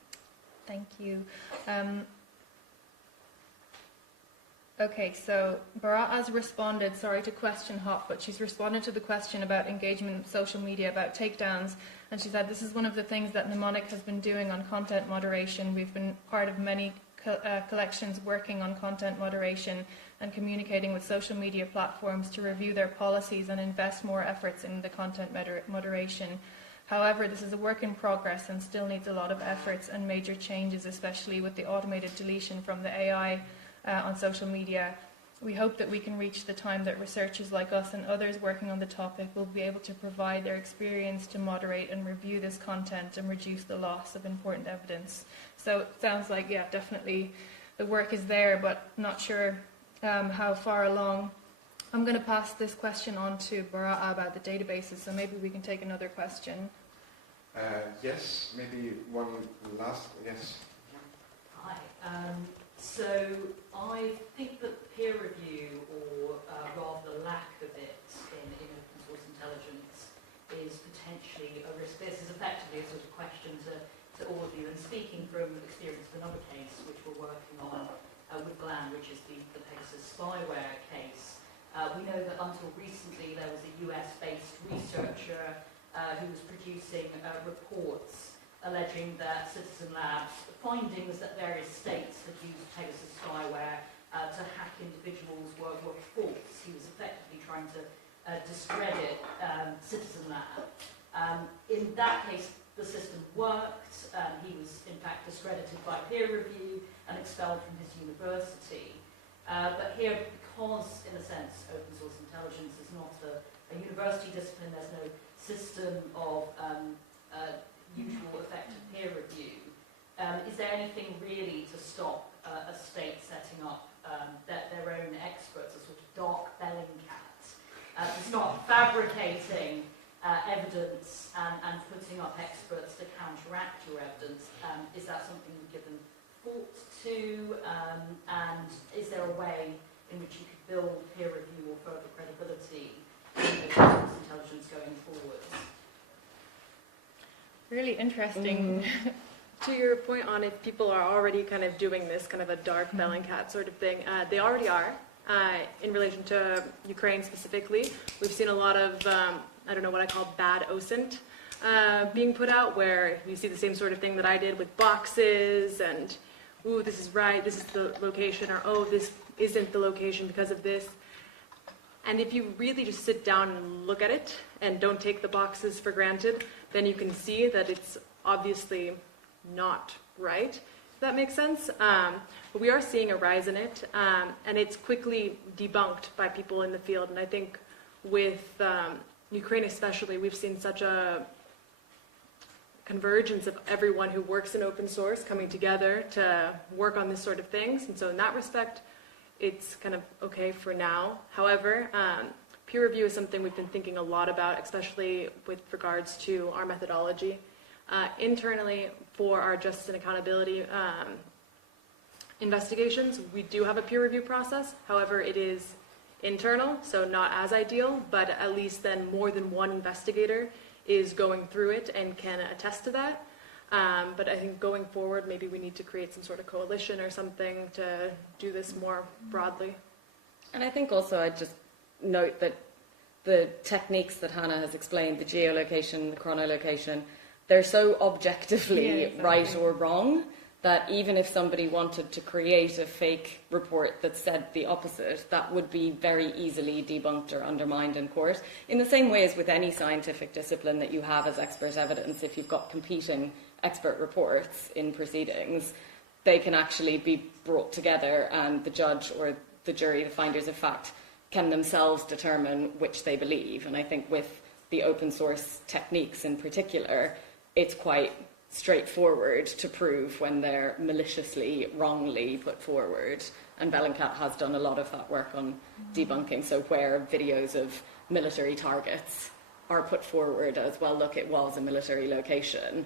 Thank you. Okay, so Bara'a's responded, sorry to question hop, but she's responded to the question about engagement in social media, about takedowns, and she said this is one of the things that Mnemonic has been doing on content moderation. We've been part of many collections working on content moderation and communicating with social media platforms to review their policies and invest more efforts in the content moderation. However, this is a work in progress and still needs a lot of efforts and major changes, especially with the automated deletion from the AI on social media. We hope that we can reach the time that researchers like us and others working on the topic will be able to provide their experience to moderate and review this content and reduce the loss of important evidence. So it sounds like, yeah, definitely the work is there, but not sure how far along. I'm going to pass this question on to Bara'a about the databases, so maybe we can take another question. Yes, maybe one last, yes. Hi. So I think that peer review, or rather the lack of it in open source intelligence, is potentially a risk. This is effectively a sort of question to all of you. And speaking from experience of another case which we're working on with GLAM, which is the Pegasus spyware case, we know that until recently there was a US-based researcher who was producing reports alleging that Citizen Labs' findings that various states had used Pegasus spyware to hack individuals were false. He was effectively trying to discredit Citizen Lab. In that case, the system worked. He was, in fact, discredited by peer review and expelled from his university. But here, because, in a sense, open source intelligence is not a university discipline, there's no system of usual effective peer review. Is there anything really to stop a state setting up their own experts, a sort of dark Bellingcat, to start fabricating evidence and putting up experts to counteract your evidence? Is that something you've given thought to? And is there a way in which you could build peer review or further credibility in open intelligence going forward? Really interesting. To your point on if people are already kind of doing this kind of a dark Bellingcat sort of thing, they already are. In relation to Ukraine specifically, we've seen a lot of, I don't know what I call bad OSINT being put out, where you see the same sort of thing that I did with boxes and, ooh, this is right, this is the location, or oh, this isn't the location because of this. And if you really just sit down and look at it and don't take the boxes for granted, then you can see that it's obviously not right. If that makes sense? But we are seeing a rise in it, and it's quickly debunked by people in the field. And I think with Ukraine especially, we've seen such a convergence of everyone who works in open source coming together to work on this sort of things. And so in that respect, it's kind of okay for now. However, peer review is something we've been thinking a lot about, especially with regards to our methodology. Internally, for our justice and accountability investigations, we do have a peer review process. However, it is internal, so not as ideal, but at least then more than one investigator is going through it and can attest to that. But I think going forward, maybe we need to create some sort of coalition or something to do this more broadly. And I think also I'd just note that the techniques that Hannah has explained, the geolocation, the chronolocation, they're so objectively right or wrong that even if somebody wanted to create a fake report that said the opposite, that would be very easily debunked or undermined in court. In the same way as with any scientific discipline that you have as expert evidence, if you've got competing expert reports in proceedings, they can actually be brought together and the judge or the jury, the finders of fact, can themselves determine which they believe. And I think with the open source techniques in particular, it's quite straightforward to prove when they're maliciously, wrongly put forward. And Bellingcat has done a lot of that work on debunking. So where videos of military targets are put forward as, well, look, it was a military location,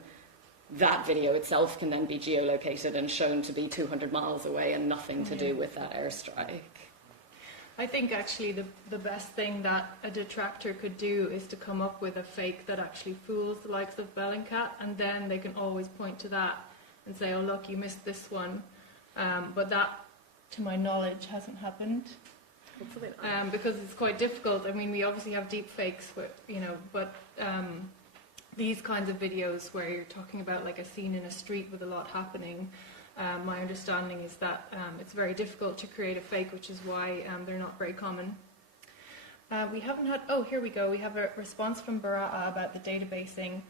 that video itself can then be geolocated and shown to be 200 miles away and nothing to do with that airstrike. I think actually the best thing that a detractor could do is to come up with a fake that actually fools the likes of Bellingcat, and then they can always point to that and say, oh look, you missed this one. But that, to my knowledge, hasn't happened. Because it's quite difficult. I mean, we obviously have deep fakes, but these kinds of videos where you're talking about like a scene in a street with a lot happening, my understanding is that it's very difficult to create a fake, which is why they're not very common. We haven't had, oh, here we go. We have a response from Bara'a about the databasing.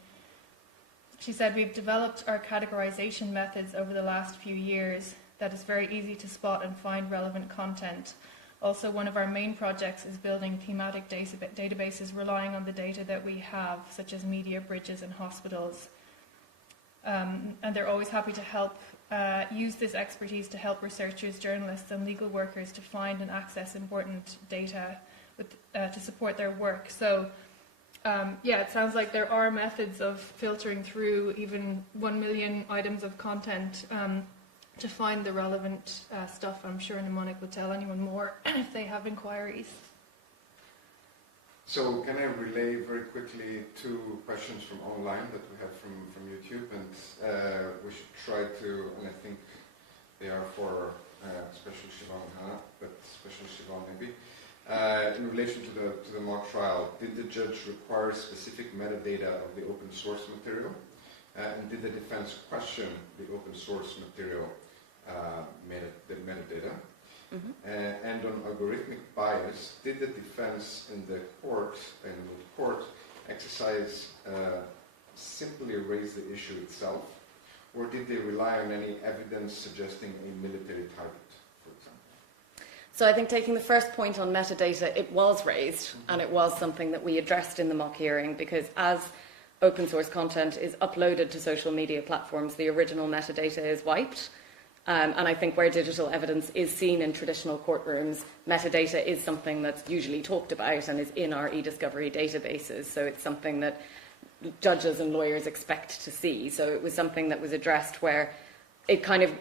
She said, we've developed our categorization methods over the last few years that is very easy to spot and find relevant content. Also, one of our main projects is building thematic databases relying on the data that we have, such as media, bridges, and hospitals. And they're always happy to help use this expertise to help researchers, journalists, and legal workers to find and access important data to support their work. So, yeah, it sounds like there are methods of filtering through even 1 million items of content to find the relevant stuff. I'm sure Mnemonic will tell anyone more if they have inquiries. So can I relay very quickly 2 questions from online that we have from YouTube, and we should try to, and I think they are for especially Siobhan and Hannah, but especially Siobhan maybe. In relation to the mock trial, did the judge require specific metadata of the open source material? And did the defense question the open source material the metadata? Mm-hmm. And on algorithmic bias, did the defense in the court exercise simply raise the issue itself, or did they rely on any evidence suggesting a military target, for example? So I think taking the first point on metadata, it was raised, mm-hmm. and it was something that we addressed in the mock hearing, because as open source content is uploaded to social media platforms, the original metadata is wiped. And I think where digital evidence is seen in traditional courtrooms, metadata is something that's usually talked about and is in our e-discovery databases. So it's something that judges and lawyers expect to see. So it was something that was addressed where it kind of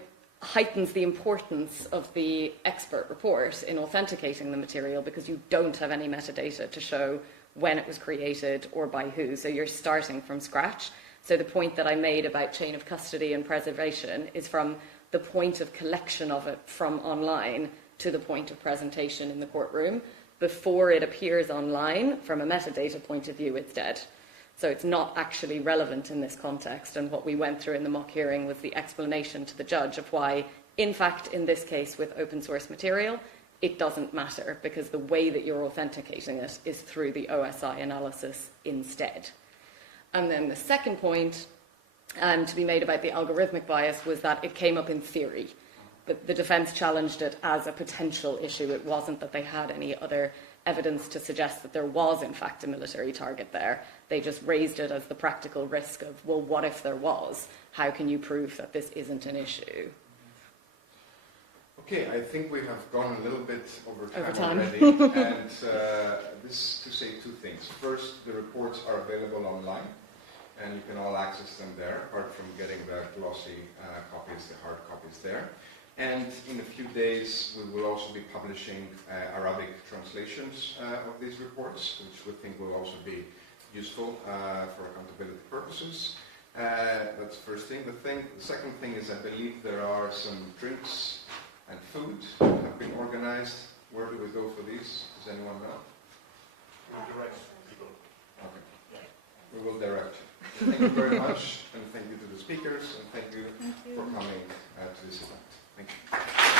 heightens the importance of the expert report in authenticating the material, because you don't have any metadata to show when it was created or by who. So you're starting from scratch. So the point that I made about chain of custody and preservation is from the point of collection of it from online to the point of presentation in the courtroom. Before it appears online, from a metadata point of view, it's dead. So it's not actually relevant in this context. And what we went through in the mock hearing was the explanation to the judge of why, in fact, in this case with open source material, it doesn't matter, because the way that you're authenticating it is through the OSI analysis instead. And then the second point to be made about the algorithmic bias was that it came up in theory, but the defence challenged it as a potential issue. It wasn't that they had any other evidence to suggest that there was in fact a military target there. They just raised it as the practical risk of, well, what if there was? How can you prove that this isn't an issue? Okay, I think we have gone a little bit over time. Already, and this to say 2 things. First, the reports are available online, and you can all access them there, apart from getting the glossy copies, the hard copies there. And in a few days, we will also be publishing Arabic translations of these reports, which we think will also be useful for accountability purposes. That's the first thing. The second thing is I believe there are some drinks and food that have been organized. Where do we go for these? Does anyone know? We'll direct people. Okay. We will direct you. Thank you very much, and thank you to the speakers, and thank you for coming to this event. Thank you.